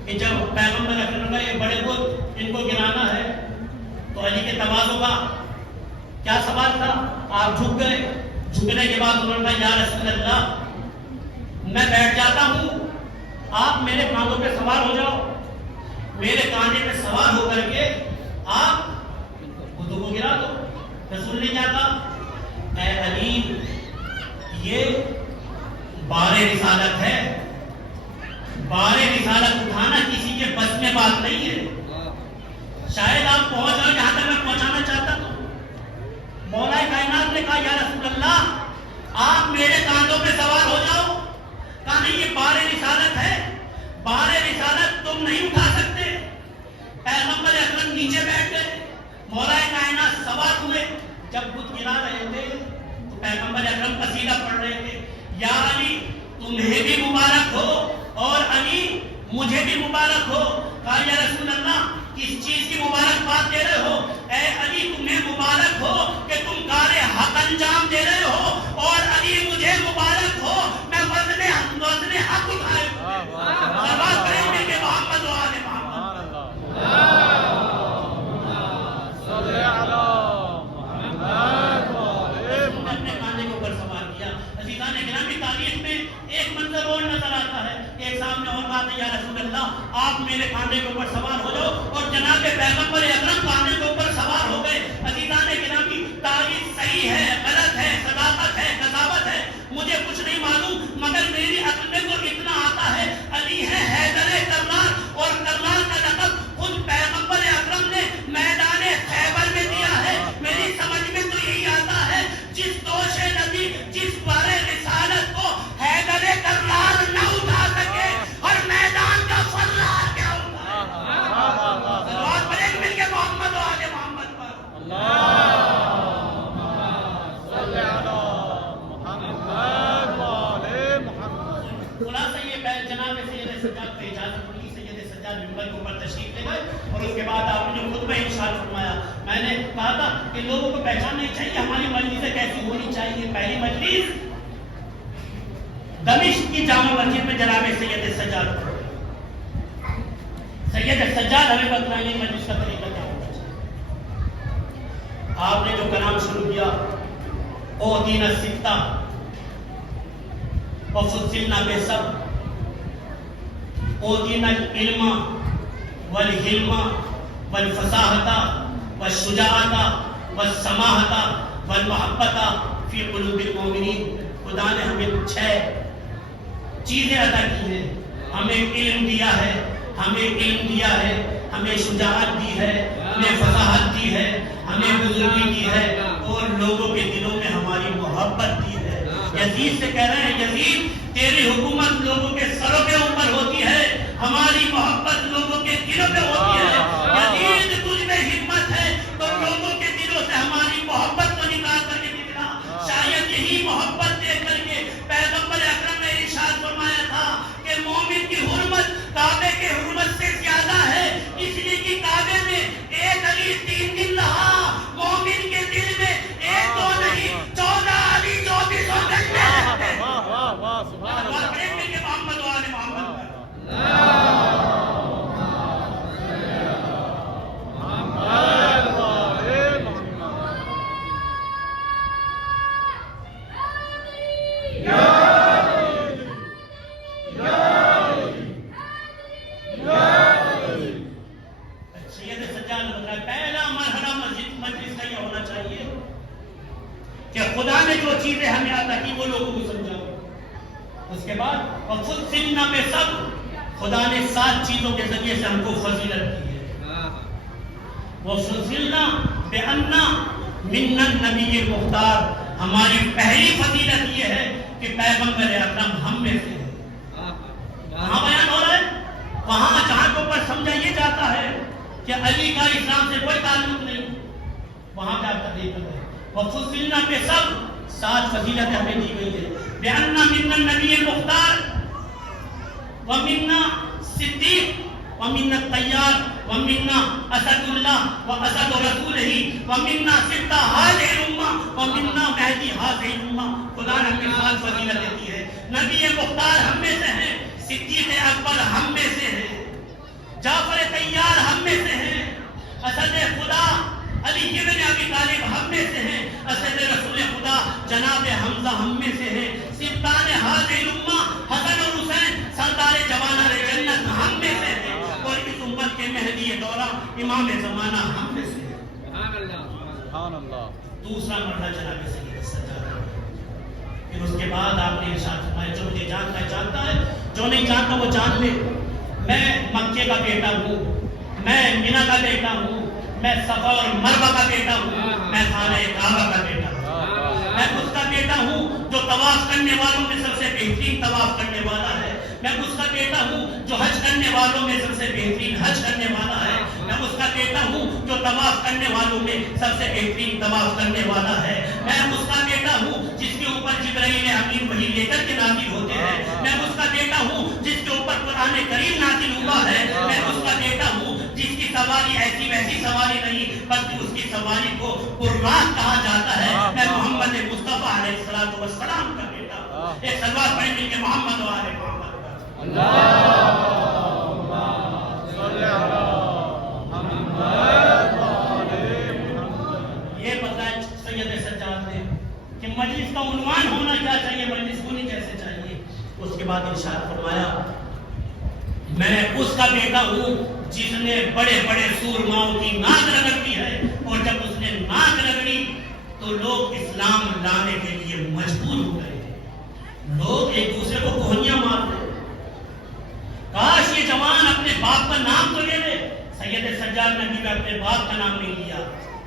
کہ جب پیغمبر اکرم کا یہ بڑے بت ان کو گرانا ہے تو علی کے تواضع کا کیا سوال تھا؟ آپ جھک گئے، جھکنے کے بعد انہوں نے کہا یا رسول اللہ میں بیٹھ جاتا ہوں، آپ میرے کاندھوں پہ سوار ہو جاؤ۔ میرے کاندھے پہ سوار ہو کر کے آپ بتوں کو گرا دو۔ رسول نے کیا کہا؟ اے علی، یہ بار رسالت ہے، بار رسالت اٹھانا کسی کے بس میں بات نہیں ہے۔ شاید آپ پہنچ جاؤ جہاں تک میں پہنچانا چاہتا تو۔ مولا کائنات نے کہا یا رسول اللہ آپ میرے کاندھوں پہ سوار ہو جاؤ۔ کہا نہیں، یہ بار رسالت ہے، بار رسالت تم نہیں اٹھا سکتے۔ پیغمبر اکرم نیچے بیٹھ گئے، مولا کائنات سوار ہوئے۔ جب بت گرا رہے تھے تو پیغمبر اکرم قصیدہ پڑھ رہے تھے، یا علی تمہیں بھی مبارک ہو اور علی مجھے بھی مبارک ہو۔ کہا یا رسول اللہ کس چیز کی مبارکباد دے رہے ہو؟ اے علی تمہیں مبارک ہو کہ تم کار حق انجام دے رہے ہو، اور علی مجھے مبارک ہو میں وزن حق اٹھائے ہوئے۔ سلوات پڑھیں دل کے محمد و آل محمد۔ صلی علی محمد و آل محمد۔ اپنے کاندھے کے اوپر سوار کیا۔ عزیزان گرامی، تاریخ میں ایک منظر اور نظر آتا ہے، ایک سامنے اور بات ہے، یا رسول اللہ آپ میرے کاندھے کے اوپر سوار ہو جاؤ، اور جناب پیغمبر اکرم کاندھے کے اوپر سوار ہو گئے۔ عزیزان گرامی، تاریخ صحیح ہے، غلط ہے، صداقت ہے، قضاوت ہے، مجھے کچھ نہیں معلوم، مگر میری عقل میں تو اتنا آتا ہے علی ہے حیدر کرار، اور کرار کا لقب خود پیغمبر اکرم نے میدان خیبر میں دیا ہے۔ میری سمجھ میں تو یہی آتا ہے جس دوش نبی، جس بار رسالت کو حیدر کرار نہ اٹھا سکے، اور میدان کا فرار کیا اٹھا۔ سلوات پڑھیں مل کے محمد و آل محمد پر۔ اللہم صلی علی محمد و آل محمد۔ خلاصہ یہ بیان جناب سید سجاد کو اجازت ہوئی، سید سجاد ممبر کے اوپر تشریف لے گئے، اور اس کے بعد آپ نے جو خطبہ ارشاد فرمایا، میں نے کہا تھا کہ لوگوں کو پہچاننا چاہیے ہماری مجلسیں کیسی ہونی چاہیے۔ پہلی مجلس دمشق کی جامع مسجد میں جناب سید سجاد سید سجاد ہمیں بتلائیں گے مجلس کا طریقہ کیا ہونا چاہیے. آپ نے جو کلام شروع کیا اوتینا الستہ وفضلنا بالسبع اوتینا العلم والحلم والفصاحة والشجاعة والسماحة والمحبة فی قلوب المؤمنین. خدا نے ہمیں 6 چیزیں عطا کی ہیں. ہمیں علم دیا ہے, ہمیں علم دیا ہے, ہمیں شجاعت دی ہے, ہمیں فصاحت دی ہے, ہمیں بزرگی دی ہے, اور لوگوں کے دلوں میں ہماری محبت دی ہے. یزید سے کہہ رہے ہیں یزید تیری حکومت لوگوں کے سروں کے اوپر ہوتی ہے, ہماری محبت لوگوں کے دلوں پہ ہوتی ہے. یزید تجھ میں ہمت ہے تو لوگوں کے دلوں سے ہماری محبت کو نکال کر کے نکلا. شاید یہی محبت دیکھ کر کے پیغمبر اکرم نے ارشاد فرمایا تھا کہ مومن کی حرمت کعبے کے حرمت سے زیادہ ہے, اس لیے کہ کعبے میں ایک علی 3 دن رہا, مومن کے دل میں 1 2 نہیں 14 علی 24 گھنٹے رہتے ہیں. سبحان اللہ. محمد و آل محمد. خدا نے جو چیزیں ہمیں عطا کی وہ لوگوں کو سمجھاؤ. اس کے بعد وفضلنا بالسبع, خدا نے 7 چیزوں کے ذریعے سے ہم کو فضیلت دی ہے. وفضلنا بأن منا النبی المختار, ہماری پہلی فضیلت یہ ہے کہ پیغمبر اکرم ہم میں سے ہے. کہاں بیان ہو رہا ہے؟ وہاں جہاں کے اوپر سمجھا یہ جاتا ہے کہ علی کا اسلام سے کوئی تعلق نہیں, وہاں پہ آپ تقریر کر رہے ہیں. وفضلنا بالسبع, 7 فضیلتیں ہمیں دی گئی ہے. بأن منا النبی المختار ومنا صدیق ومنا الطیار ومنا اسد اللہ واسد رسولہ ومنا سبط هذه الامہ ومنا مہدی هذه الامہ. خدا نے ہمیں 7 فضیلتیں دی ہے. نبی مختار ہم میں سے ہیں, صدیق اکبر ہم میں سے ہیں, جعفر طیار ہم میں سے ہیں, اسد خدا علی ابن ابی طالب ہم میں سے ہیں, اسد رسول خدا جناب حمزہ ہم میں سے ہیں, سبطان هذه الامہ حسن اور حسین سردار جوانان جنت ہم میں سے ہیں, اور اس امت کے مہدی دورہ امام زمانہ ہم میں سے ہیں. سبحان اللہ. دوسرا مرحلہ جناب سید سجاد. پھر اس کے بعد آپ نے ارشاد فرمایا جو مجھے جانتا ہے جانتا ہے, جو نہیں جانتا وہ جان لے. میں مکے کا بیٹا ہوں, میں مینا کا بیٹا ہوں, میں صفا اور مروہ کا بیٹا ہوں, میں خانہ کعبہ کا بیٹا ہوں, میں اس کا بیٹا ہوں جو طواف کرنے والوں میں سب سے بہترین طواف کرنے والا ہے, میں اس کا بیٹا ہوں جو حج کرنے والوں میں سب سے بہترین حج کرنے والا ہے, میں اس کا بیٹا ہوں جو طواف کرنے والوں میں سب سے بہترین طواف کرنے والا ہے, میں اس کا بیٹا ہوں جس کے اوپر جبرائیل امین وحی لے کر کے نازل ہوتے ہیں, میں اس کا بیٹا ہوں جس کے اوپر قرآن کریم نازل ہوا ہے, میں اس کا بیٹا ہوں جس کی سواری ایسی ویسی سواری نہیں بلکہ اس کی سواری کو قربان کہا جاتا ہے. میں محمد مصطفیٰ علیہ السلام کا بیٹا ہوں. ایک سلوات پڑھ مل کے محمد و آل محمد. اللہم صل علی محمد و آل محمد. یہ بتایا سید سجاد نے کہ مجلس کا عنوان ہونا کیا چاہیے, مجلس ہونی کیسے چاہیے. اس کے بعد ارشاد فرمایا میں اس کا بیٹا ہوں جس نے بڑے بڑے سورماؤں کی ناک رگڑ دی ہے, اور جب اس نے ناک رگڑی تو لوگ اسلام لانے کے لیے مجبور ہو گئے. لوگ ایک دوسرے کو کوہنیاں مارتے, کاش یہ جوان اپنے باپ کا نام تو لے لے. سید سجاد نے بھی اپنے باپ کا نام نہیں لیا.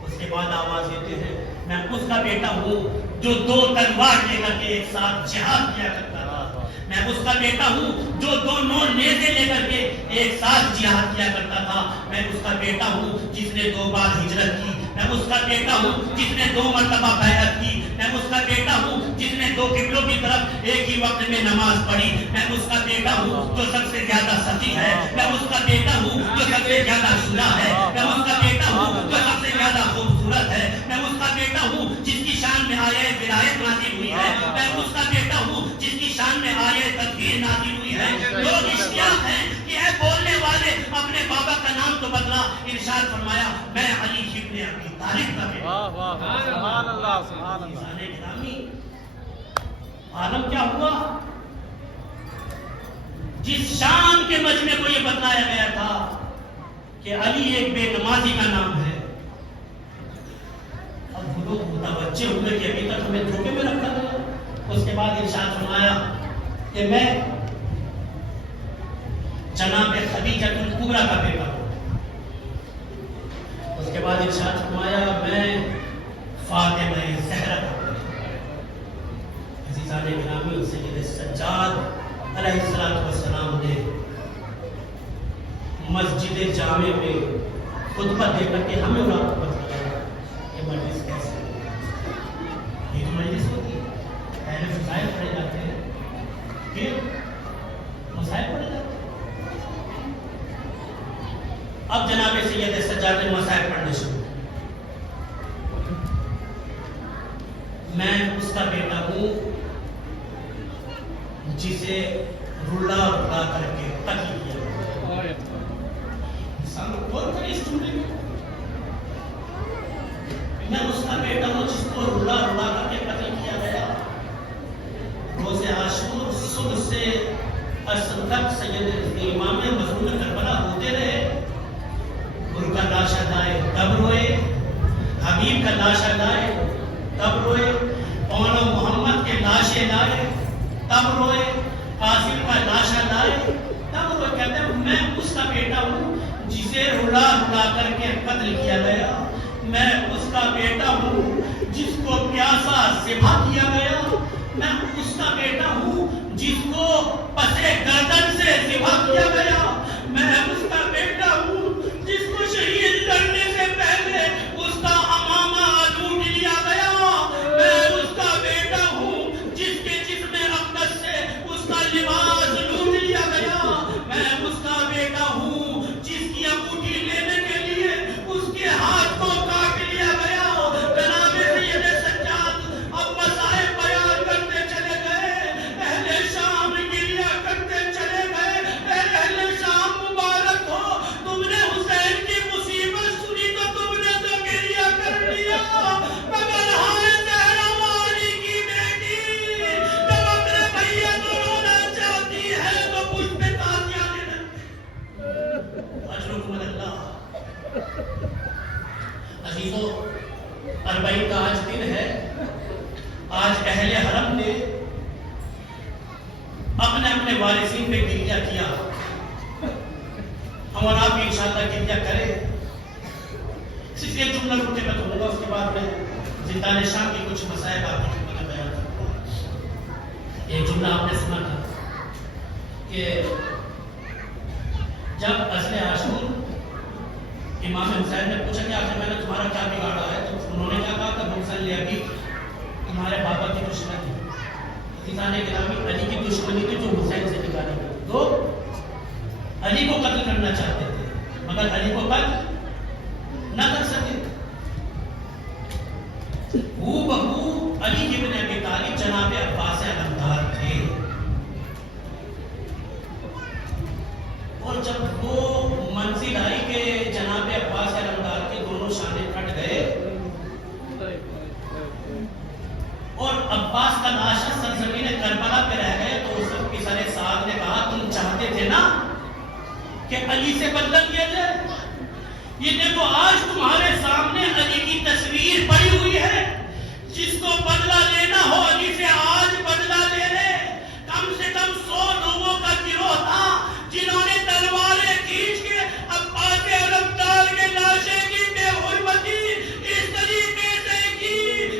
اس کے بعد آواز دیتے ہیں میں اس کا بیٹا ہوں جو 2 تلوار لے کر کے ایک ساتھ جہاد کیا کرتا تھا, میں اس کا بیٹا ہوں جو 2 نیزے لے کر کے ایک ساتھ جہاد کیا کرتا تھا, میں اس کا بیٹا ہوں جس نے 2 بار ہجرت کی, میں اس کا بیٹا ہوں جس نے 2 مرتبہ بیعت کی, میں اس کا بیٹا ہوں جس نے 2 قبلوں کی طرف ایک ہی وقت میں نماز پڑھی, میں اس کا بیٹا ہوں جو سب سے زیادہ سخی ہے, میں اس کا بیٹا ہوں جو سب سے زیادہ شجاع ہے, میں اس کا بیٹا ہوں جو سب سے زیادہ خوبصورت ہے, میں اس کا بیٹا ہوں جس کی شان میں آیت ولایت نازل ہوئی ہے, میں اس کا بیٹا ہوں جس کی شان میں آیت تدبیر نازل ہوئی ہے. لوگ اشتیاق ہیں کہ اے بولنے والے اپنے بابا ارشاد فرمایا میں علی ابن ابی طالب کا بیٹا۔ واہ واہ سبحان اللہ سبحان اللہ۔ عزیزان گرامی، عالم کیا ہوا؟ جس شان کے مجمع کو یہ بتلایا گیا تھا کہ علی ایک بے نمازی کا نام ہے، اب وہ لوگ متوجہ ہوئے کہ ابھی تک ہمیں دھوکے میں رکھا گیا۔ اس کے بعد ارشاد فرمایا کہ میں جناب خدیجہ الکبریٰ کا بیٹا ہوں۔ اس کے بعد ارشاد فرمایا میں فاطمہ زہرا کا بیٹا ہوں۔ عزیزان گرامی، سید سجاد علیہ السلام نے مسجد جامع میں خطبہ دے کر کے ہمیں اور آپ کو بتایا کہ مجلس کیسے ہے۔ یہ جو مجلس ہوتی ہے، پہلے مسائل پڑھے جاتے ہیں، پھر مسائل پڑھے جاتے ہیں۔ اب جناب سید سجاد نے مسائل پڑھنے شروع۔ میں اس کا بیٹا ہوں جسے رلا رلا کر کے قتل کیا۔ انسان کو غور کرے اس جملے میں۔ میں اس کا بیٹا ہوں جس کو رلا رلا کر کے قتل کیا گیا۔ روز عاشور صبح سے عصر تک سید امام مظلوم کربلا ہوتے رہے۔ گرو کا لاشا لائے تب روئے، حبیب کا لاشا لائے تب روئے، مولانا محمد کے لاشیں لائے تب روئے، قاسم کا لاشا لائے تب روئے۔ کہتے ہیں میں اس کا بیٹا ہوں جسے رلا رلا کر کے قتل کیا گیا۔ میں اس کا بیٹا ہوں جس کو پیاسا ذبح کیا گیا۔ میں اس کا بیٹا ہوں جس کو پسے گردن سے ذبح کیا گیا۔ میں اس کا بیٹا ہوں جس کو شہید کرنے سے پہلے اس کا امامہ لوٹ لیا گیا۔ میں اس کا بیٹا ہوں جس کے جسم اقدس سے اس کا لباس لوٹ لیا گیا۔ میں اس کا بیٹا ہوں جس کی انگوٹھی لینے کے لیے اس کے ہاتھ کو کاٹ لیا گیا۔ جناب سید سجاد اب مسائل بیان کرتے چلے گئے، اہل شام گریہ کرتے چلے گئے۔ اہل شام مبارک ہو، تم نے حسین کی مصیبت سنی تو تم نے تو گریہ کر لیا، مگر ہائے زہرا والی کی بیٹی جب اپنے بھیا کو رونا چاہتی ہے تو کچھ پہ تازیاں دینا۔ اجرکم اللہ۔ عزیزو، 40 کا آج دن ہے۔ آج اہل حرم نے اپنے اپنے وارثین پہ گریہ کیا۔ ہم اور آپ بھی انشاءاللہ گریہ کریں۔ صرف ایک جملہ رک کے میں کہوں گا، اس کے بعد میں زندان شام کی کچھ مسائل آپ کی خدمت میں بیان کروں گا۔ ایک جملہ آپ نے سنا تھا کہ جب عزل عاشور امام حسین نے پوچھا کہ آخر میں نے تمہارا کیا بگاڑا ہے، تو انہوں نے کیا کہا کہ حسین لے ابھی تمہارے بابا کی دشمنی تھی۔ عزیزان گرامی، علی کی دشمنی تھی جو حسین سے نکالی گئی۔ تو علی کو قتل کرنا چاہتے تھے مگر علی کو قتل نہ کر سکے۔ ہو بہو علی ابن ابی طالب جناب عباس علمدار تھے، اور جب وہ منزل آئی کہ جناب عباس علمدار کے دونوں شانے کٹ گئے اور عباس کا لاشا سرزمین کربلا پہ رہ گئے، تو اس وقت پسر سعد نے کہا تم چاہتے تھے نا کہ علی سے بدلہ لیا جائے؟ یہ دیکھو آج تمہارے سامنے علی کی تصویر پڑی ہوئی ہے۔ جس کو بدلہ لینا ہو علی سے آج بدلہ لے لے۔ کم سے کم 100 لوگوں کا گروہ تھا جنہوں نے تلواریں کھینچ کے عباس علمدار کے لاشے کی بے حرمتی اس طریقے سے کی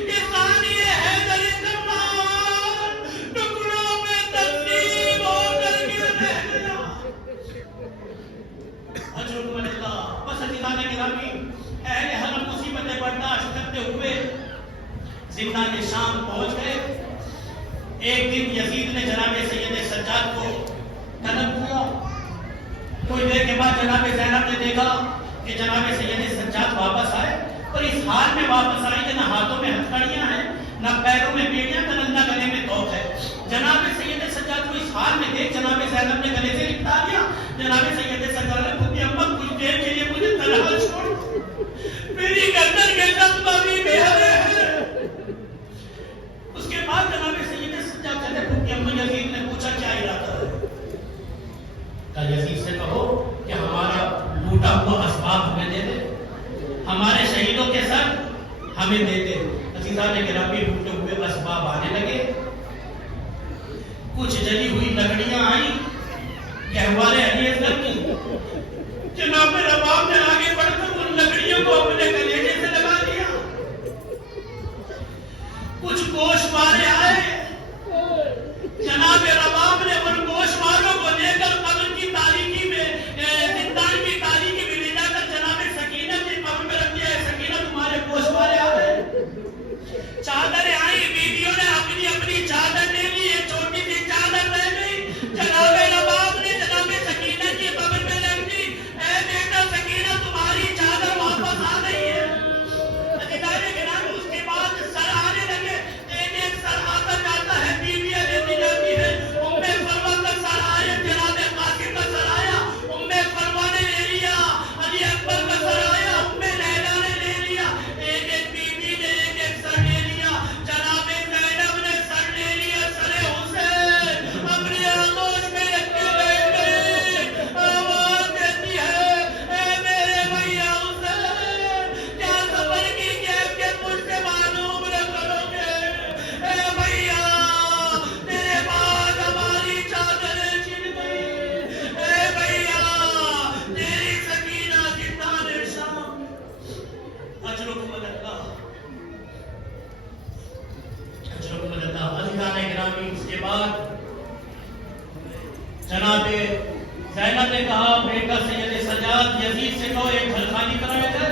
کہ ثانی حیدر کرمان ٹکڑوں میں تقسیم ہو کر گر گیا۔ اجرکم اللہ۔ بس عزیزان گرامی، اہل حرم مصیبتیں برداشت کرتے ہوئے زندان شام پہنچ گئے۔ ایک دن یزید نے جناب سید سجاد کو طلب کیا۔ کوئی دیر کے بعد جناب زینب نے دیکھا کہ جناب سید سجاد واپس آئے، اور اس حال میں واپس آئے کہ نہ ہاتھوں میں ہتھکڑیاں ہیں، نہ پیروں میں بیڑیاں، نہ گلے میں توق ہے۔ جناب سید سجاد کو اس حال میں دیکھ جناب زینب نے گلے سے لپٹا دیا۔ جناب سید سجاد نے پوچھا اما کچھ دیر کے لیے مجھے تنہا تمہارے شہیدوں کے سر ہمیں دیتے۔ عزیزان گرامی ٹوٹے ہوئے اسباب آنے لگے، کچھ جلی ہوئی لکڑیاں آئیں، گہوارے علی اکبر کی۔ جناب رباب نے آگے بڑھ کر ان لکڑیوں کو اپنے کلیجے سے لگا دیا۔ کچھ گوشت والے آئے، جناب رباب نے ان گوشت والوں کو لے کر قبر کی تاریکی میں، زندان کی تاریکی میں لے جا کر جناب سکینہ کی قبر میں رکھ دیا۔ سکینہ تمہارے گوشت والے آ گئے۔ چادریں آئی، بیویوں نے اپنی اپنی چادر لے لی، ایک چھوٹی سی چادر رہ گئی۔ جناب رباب نے جناب سکینہ کی قبر میں رکھ دی۔ اے بیٹا سکینہ تمہاری چادر واپس آ گئی ہے۔ عزیزان گرامی اس کے بعد سر آنے لگے، ایک سر آتا جاتا ہے، بیویاں لیتی جاتی ہے۔ ام فروا کا سر آیا، جناب قاسم کا سر آیا، ام فروا نے لے لیا۔ علی اکبر کا سر آیا، ام لیلا نے لے لیا۔ ایک ایک بیوی نے ایک ایک سر لے لیا۔ جناب زینب نے سر لے لیا، سر حسین اپنی آغوش میں رکھ کے بیٹھ گئی۔ آواز دیتی ہے، اے میرے بھیا حسین، کیا سفر کی کیفیت مجھ سے معلوم نہ کرو گے؟ اے بھیا تیرے بعد ہماری چادریں چھن گئی۔ اے بھیا تیری سکینہ زندان شام اجرکم اللہ، اجرکم اللہ۔ عزیزان گرامی اس کے بعد جناب زینب نے کہا، بیٹا سید سجاد یزید سے کہو ایک گھر خالی کرائے گئے،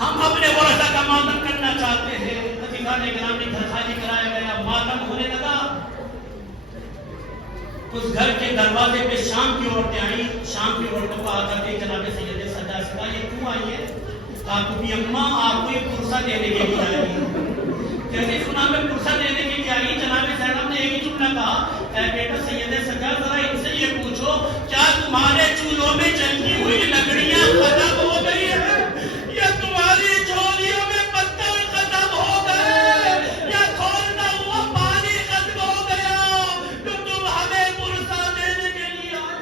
ہم اپنے ورثہ کا ماتم کرنا چاہتے ہیں۔ عزیزان گرامی گھر خالی کرایا گیا، ماتم ہونے لگا۔ اس گھر کے دروازے پہ شام کی عورتیں آئیں، شام کی عورتوں کو آ کر کے جناب سید سجاد سے کہا، یہ کیوں آئی ہے؟ کہا کیونکہ اماں آپ کو ایک پرسہ دینے کے لیے آئی ہے۔ جیسے سنا میں پرسہ دینے کے لیے آئی، جناب زینب نے ایک ہی جملہ کہا، اے بیٹا سید سجاد ذرا ان سے یہ پوچھو، کیا تمہارے چولہوں میں جلتی ہوئی لکڑیاں ختم ہو گئی ہیں، یا تمہاری جھولیوں میں پتھر ختم ہو گئے، یا کھولتا ہوا پانی ختم ہو گیا تو تم ہمیں پرسہ دینے کے لیے آئے؟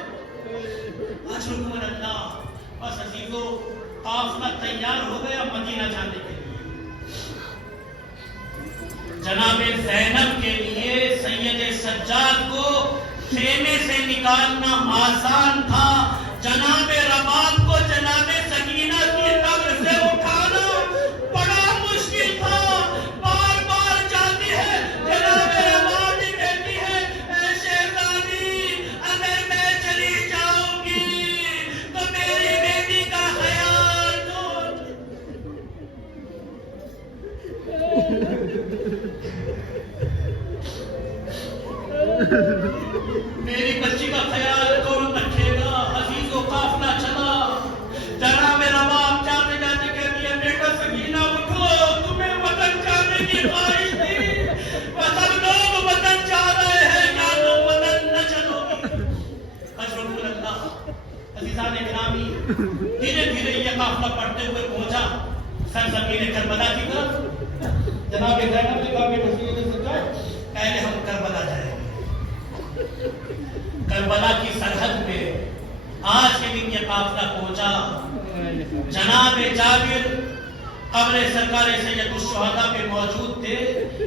اجرکم اللہ۔ بس عزیزو قافلہ تیار ہو گیا مدینہ جانے کے لیے۔ جناب زینب کے لیے سید سجاد کو خیمے سے نکالنا آسان تھا، جناب رباب کو جناب سکینہ کی قبر سے اٹھانا بڑا مشکل تھا۔ بار بار جاتی ہے، جناب رباب بھی کہتی ہے، اے شہزادی اگر میں چلی جاؤں گی تو میری بیٹی کا خیال کون؟ میری بچی کا خیال کون رکھے گا؟ عزیز و قافلہ چلا، جناب رباب جاتے جاتے کہتی ہے، بیٹا سکینہ اٹھو، تمہیں وطن جانے کی خواہش تھی، سب لوگ وطن جا رہے ہیں، کیا تم وطن نہ چلو گی؟ اجرکم اللہ۔ عزیزان گرامی دھیرے دھیرے یہ قافلہ پڑھتے ہوئے پہنچا سرزمین کربلا کی طرف۔ جناب زینب نے کہا، بیٹا سید سجاد پہلے ہم کربلا جائیں گے۔ کربلا کی سرحد پہ آج کے دن یہ قافلہ پہنچا۔ جناب جابر قبر سرکار سید الشہداء پہ موجود تھے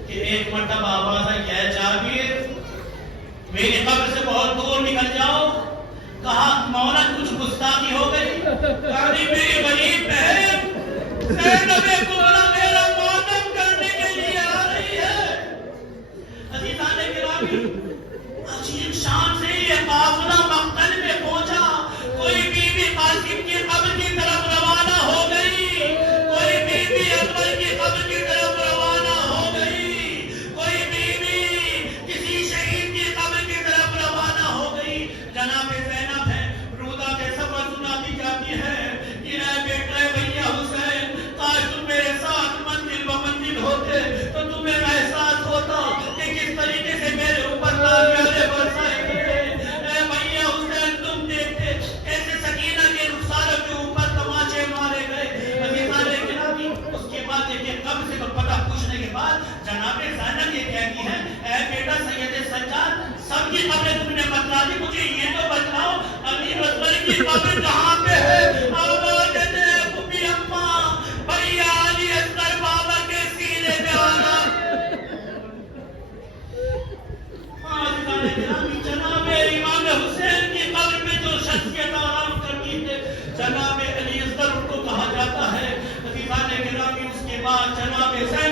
کہ ایک مرتبہ آواز آئی، اے جابر میری قبر سے بہت دور نکل جاؤ۔ کہا مولا کچھ گستاخی ہو گئی؟ کہا میری غریب بہن زینب کبریٰ میرا ماتم کرنے کے لیے آ رہی ہے۔ عزیزان گرامی عجیب شان سے یہ قافلہ مقتل میں پہنچا۔ کوئی بی بی قاسم کی قبر کی طرف روانہ ہو گئی، کوئی بی بی اکبر کی قبر کی طرف روانہ ہو گئی، کوئی بی بی کسی شہید کی قبر کی طرف روانہ ہو گئی۔ جناب زینب ہے رودا کے سفر سناتی جاتی ہے کہ اے بیٹے بھیا حسین، کاش تم میرے ساتھ منزل و منزل ہوتے تو تمہیں احساس ہوتا کہ کس طریقے سے میرے اوپر تاریاں برسائے گئے۔ اے بھیا حسین تم دیکھتے کیسے سکینہ کے رخساروں کے اوپر تماچے مارے گئے۔ عزیزان گرامی اس کے بعد دیکھیں قبر سے پتہ پوچھنے کے بعد جناب زینب یہ کہتی ہے، اے بیٹا سید سجاد سب کی قبریں تم نے بتلا دی، مجھے یہ تو بتلاؤ علی اکبر کی قبر کہاں پہ ہے؟ آواز دے پھوپھی اماں، بعد جناب زین